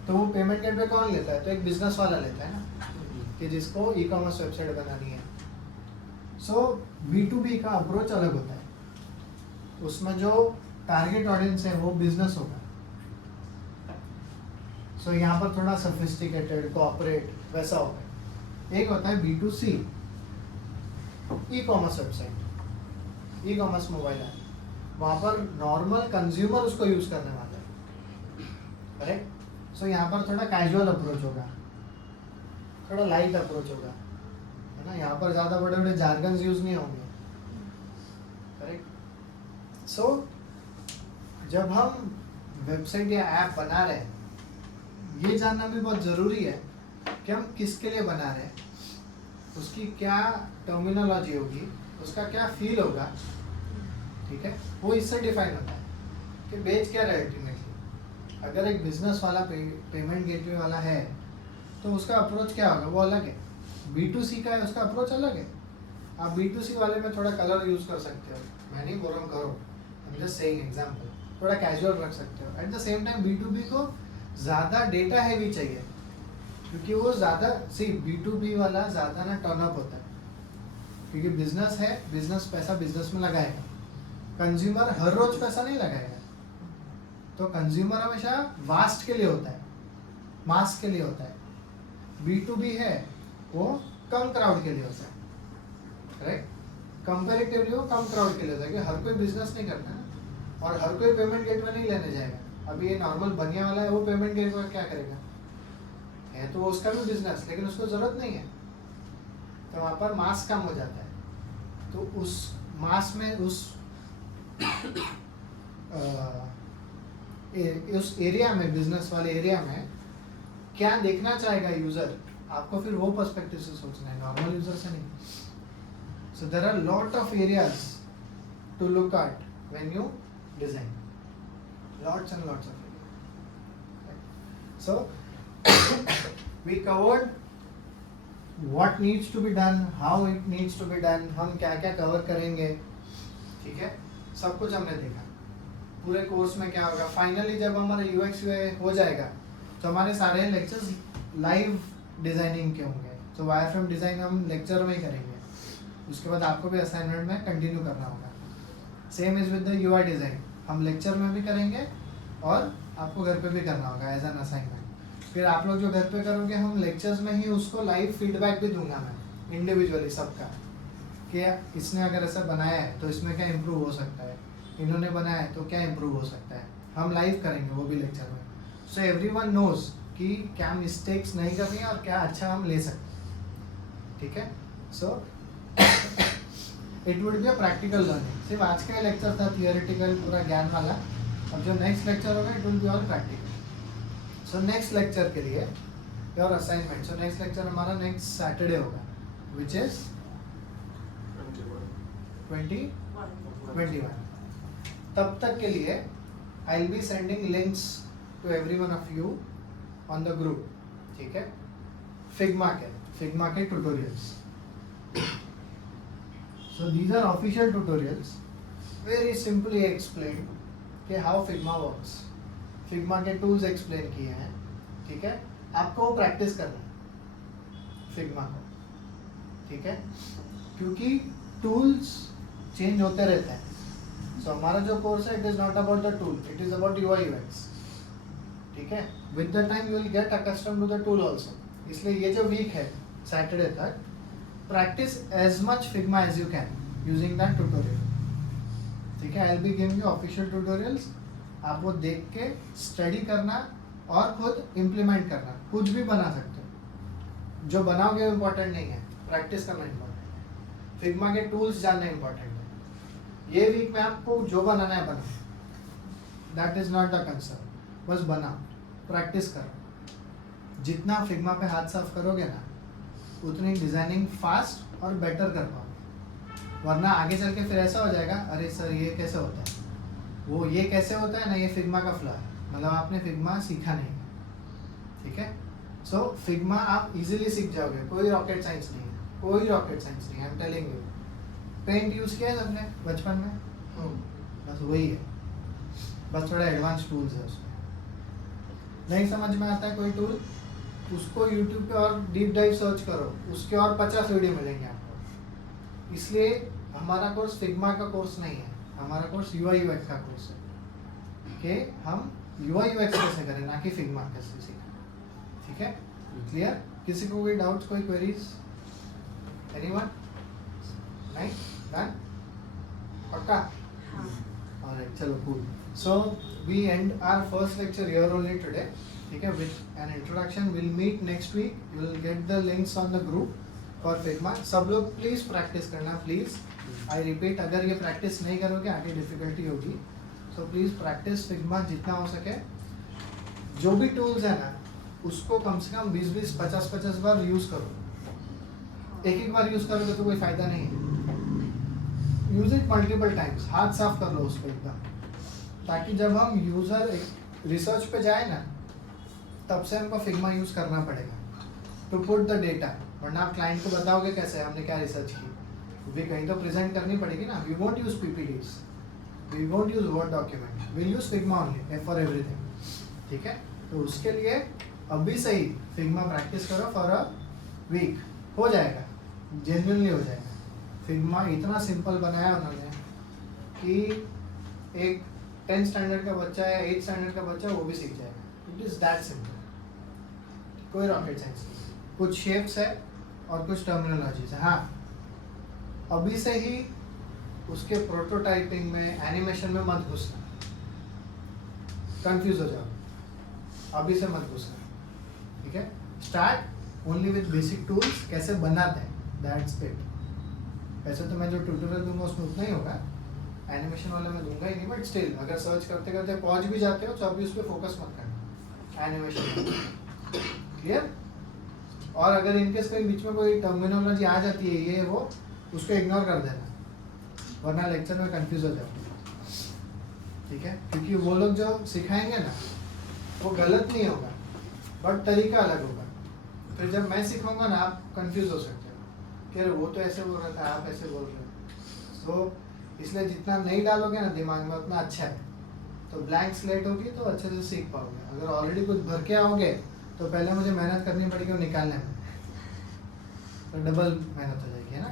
तो वो पेमेंट गेटवे कौन लेता है? तो एक बिजनेस वाला लेता है ना, कि जिसको ई कॉमर्स वेबसाइट बनानी है। सो B2B का अप्रोच अलग होता है, उसमें जो टारगेट ऑडियंस है वो बिजनेस होगा। सो यहाँ पर थोड़ा सोफिस्टिकेटेड, कोऑपरेट वैसा होगा। एक होता है B2C, e commerce website, e commerce mobile app, वहाँ पर नॉर्मल कंज्यूमर उसको यूज़ करने वाला है, करेक्ट? सो यहाँ पर थोड़ा कैजुअल अप्रोच होगा, थोड़ा लाइट अप्रोच होगा, है ना? यहाँ पर ज़्यादा बड़े बड़े जार्गन्स यूज़ नहीं होंगे, करेक्ट? सो जब हम वेबसाइट या ऐप बना रहे हैं, ये जानना भी बहुत ज़रूरी है कि हम किसके लिए बना रहे हैं, उसकी क्या टर्मिनोलॉजी होगी, उसका क्या फील होगा, ठीक है? वो इससे डिफाइन होता है कि बेच क्या रहे अल्टीमेटली, अगर एक बिजनेस वाला पेमेंट गेटवे वाला है तो उसका अप्रोच क्या होगा, वो अलग है. B2C का है, उसका अप्रोच अलग है. आप B2C वाले में थोड़ा कलर यूज कर सकते हो, मैं नहीं बोल रहा हूँ करो, I am just saying example, थोड़ा कैजुअल रख सकते हो. At the same time B2B को ज़्यादा डेटा हैवी चाहिए, क्योंकि वो ज़्यादा B2B वाला ज़्यादा ना टर्नअप होता है, क्योंकि बिजनेस है, बिजनेस पैसा बिजनेस में लगाएगा. कंज्यूमर हर रोज पैसा नहीं लगाएगा. तो कंज्यूमर हमेशा वास्ट के लिए होता है, मास के लिए होता है. B2B है वो कम क्राउड के लिए होता है, राइट. कंपैरेटिवली वो कम क्राउड के लिए होता है, क्योंकि हर कोई बिजनेस नहीं करता है और हर कोई पेमेंट गेटवे नहीं लेने जाएगा. अभी ये नॉर्मल बनिया वाला है, वो पेमेंट गेटवे क्या करेगा, है तो उसका भी बिजनेस, लेकिन उसको जरूरत नहीं है. तो वहाँ पर मास कम हो जाता है. तो उस मास में उस एरिया में, बिजनेस वाले एरिया में क्या देखना चाहेगा यूजर, आपको फिर वो पर्सपेक्टिव से सोचना है, नॉर्मल यूजर से नहीं. So there are lot of areas to look at when you design, lots and lots of areas. So we covered what needs to be done, how it needs to be done, हम क्या क्या cover करेंगे, ठीक है, सब कुछ हमने देखा. पूरे कोर्स में क्या होगा, फाइनली जब हमारा UX UI हो जाएगा तो हमारे सारे लेक्चर्स लाइव डिजाइनिंग के होंगे. तो वायरफ्रेम डिजाइन हम लेक्चर में ही करेंगे, उसके बाद आपको भी असाइनमेंट में कंटिन्यू करना होगा. Same is with the UI design, हम लेक्चर में भी करेंगे और आपको घर पे भी करना होगा एज एन असाइनमेंट. फिर आप लोग जो घर पे करोगे, हम लेक्चर्स में ही उसको लाइव फीडबैक भी दूंगा मैं इंडिविजुअली सबका, कि इसने अगर ऐसा बनाया है तो इसमें क्या इम्प्रूव हो सकता है, इन्होंने बनाया है तो क्या इम्प्रूव हो सकता है. हम लाइव करेंगे वो भी लेक्चर में. सो एवरीवन नोज कि क्या मिस्टेक्स नहीं करनी है और क्या अच्छा हम ले सकते हैं, ठीक है. So it would be a practical learning. सिर्फ आज का लेक्चर था थियोरेटिकल पूरा ज्ञान वाला, अब जो नेक्स्ट लेक्चर होगा it will be all practical. So next lecture के लिए your assignment, so next lecture हमारा नेक्स्ट सैटरडे होगा, विच इज 21. तब तक के लिए I will be sending links to everyone of you on the group, ठीक है. फिग्मा के tutorials. So these are official tutorials, very simply explained कि how Figma works. Figma के tools explain किए हैं, ठीक है. आपको वो प्रैक्टिस करना है Figma को, ठीक है, क्योंकि tools चेंज होते रहते हैं. So हमारा जो कोर्स है, it is not about the tool, it is about UI UX, ठीक है. With the time you will get accustomed to the tool also. इसलिए ये जो वीक है सैटरडे तक, practice as much Figma as you can using that tutorial, ठीक है. I'll be giving you official tutorials, आप वो देख के स्टडी करना और खुद इम्प्लीमेंट करना. कुछ भी बना सकते हो, जो बनाओगे वो इम्पोर्टेंट नहीं है, प्रैक्टिस करना इम्पोर्टेंट है. फिग्मा के टूल्स जानना इम्पोर्टेंट है. ये वीक में आपको जो बनाना है बनाओ, that is not the concern. बस बनाओ, प्रैक्टिस करो. जितना फिग्मा पे हाथ साफ करोगे ना, उतनी डिजाइनिंग फास्ट और बेटर कर पाओगे. वरना आगे चल के फिर ऐसा हो जाएगा, अरे सर ये कैसे होता है, वो ये कैसे होता है ना, ये फिग्मा का फ्लॉ है, मतलब आपने फिग्मा सीखा नहीं, ठीक है. सो फिग्मा आप इजीली सीख जाओगे, कोई रॉकेट साइंस नहीं है, कोई रॉकेट साइंस नहीं है. I am telling you. Paint use किया है सबने बचपन में, बस वही है, बस थोड़ा एडवांस टूल्स है उसमें. नहीं समझ में आता है कोई टूल, उसको यूट्यूब पे और डीप डाइव सर्च करो, उसके और 50 वीडियो मिलेंगे आपको. इसलिए हमारा कोर्स फिग्मा का कोर्स नहीं है, हमारा कोर्स UI UX का कोर्स है कि हम UI UX कैसे करें, ना कि फिग्मा कैसे सीखें, ठीक है. क्लियर? किसी को कोई डाउट्स, कोई क्वेरीज, एनीवन? नहीं? डन? पक्का? ऑलराइट, चलो cool. So we end our first lecture here only today, ठीक है. With an introduction, will meet next week. You will get the links on the group for Figma. सब लोग please practice करना, please. I repeat, अगर ये practice नहीं करोगे आगे डिफिकल्टी होगी. सो प्लीज प्रैक्टिस फिग्मा जितना हो सके. जो भी टूल्स है ना, उसको कम से कम 20-20, 50-50 बार यूज करो. एक बार यूज करोगे तो कोई फायदा नहीं है. Use it multiple times. हाथ साफ कर लो उसको एकदम, ताकि जब हम यूजर रिसर्च पे जाए ना, तब से हमको फिग्मा यूज़ करना पड़ेगा टू पुट द डेटा, वरना आप क्लाइंट को बताओगे कैसे हमने क्या रिसर्च की, वी कहीं तो प्रेजेंट करनी पड़ेगी ना. We won't use PPTs, we won't use word document, we use Figma only for everything. ठीक है, तो उसके लिए अभी से ही फिग्मा प्रैक्टिस करो फॉर अ वीक, हो जाएगा, जेन्युइनली हो जाएगा. फिग्मा इतना सिंपल बनाया उन्होंने कि एक 10th स्टैंडर्ड का बच्चा या 8th स्टैंडर्ड का बच्चा वो भी सीख जाएगा. इट इज़ दैट सिंपल, कोई रॉकेट साइंस नहीं. कुछ शेप्स है और कुछ टर्मिनोलॉजीज है. हाँ, अभी से ही उसके प्रोटोटाइपिंग में, एनिमेशन में मत घुसना, कंफ्यूज हो जाओ, अभी से मत घुसना. ठीक है, start only with basic tools, कैसे बनाते हैं, दैट्स इट. वैसे तो मैं जो ट्यूटोरियल दूंगा उसमें उतना ही होगा, एनिमेशन वाला मैं दूंगा ही नहीं, बट स्टिल अगर सर्च करते करते पहुंच भी जाते हो तो अभी उस पर फोकस मत करना, एनिमेशन. क्लियर? और अगर इनकेस कहीं बीच में कोई टर्मिनोलॉजी आ जाती है ये वो, उसको इग्नोर कर देना, वरना लेक्चर में कंफ्यूज हो जाओगे. ठीक है, क्योंकि वो लोग जो सिखाएंगे ना वो गलत नहीं होगा, बट तरीका अलग होगा. फिर जब मैं सिखाऊंगा ना आप कंफ्यूज हो सकते हो कि अरे वो तो ऐसे बोल रहा था, आप ऐसे बोल रहे हो. तो इसलिए जितना नहीं डालोगे ना दिमाग में उतना अच्छा है. तो ब्लैंक स्लेट होगी तो अच्छे से सीख पाओगे. अगर ऑलरेडी कुछ भर के आओगे तो पहले मुझे मेहनत करनी पड़ेगी और निकालने में, तो डबल मेहनत हो जाएगी, है ना.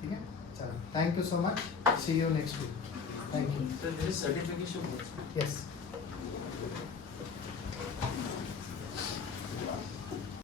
ठीक है, चलो, thank you so much, see you next week. Thank you. So there is certification also. Yes.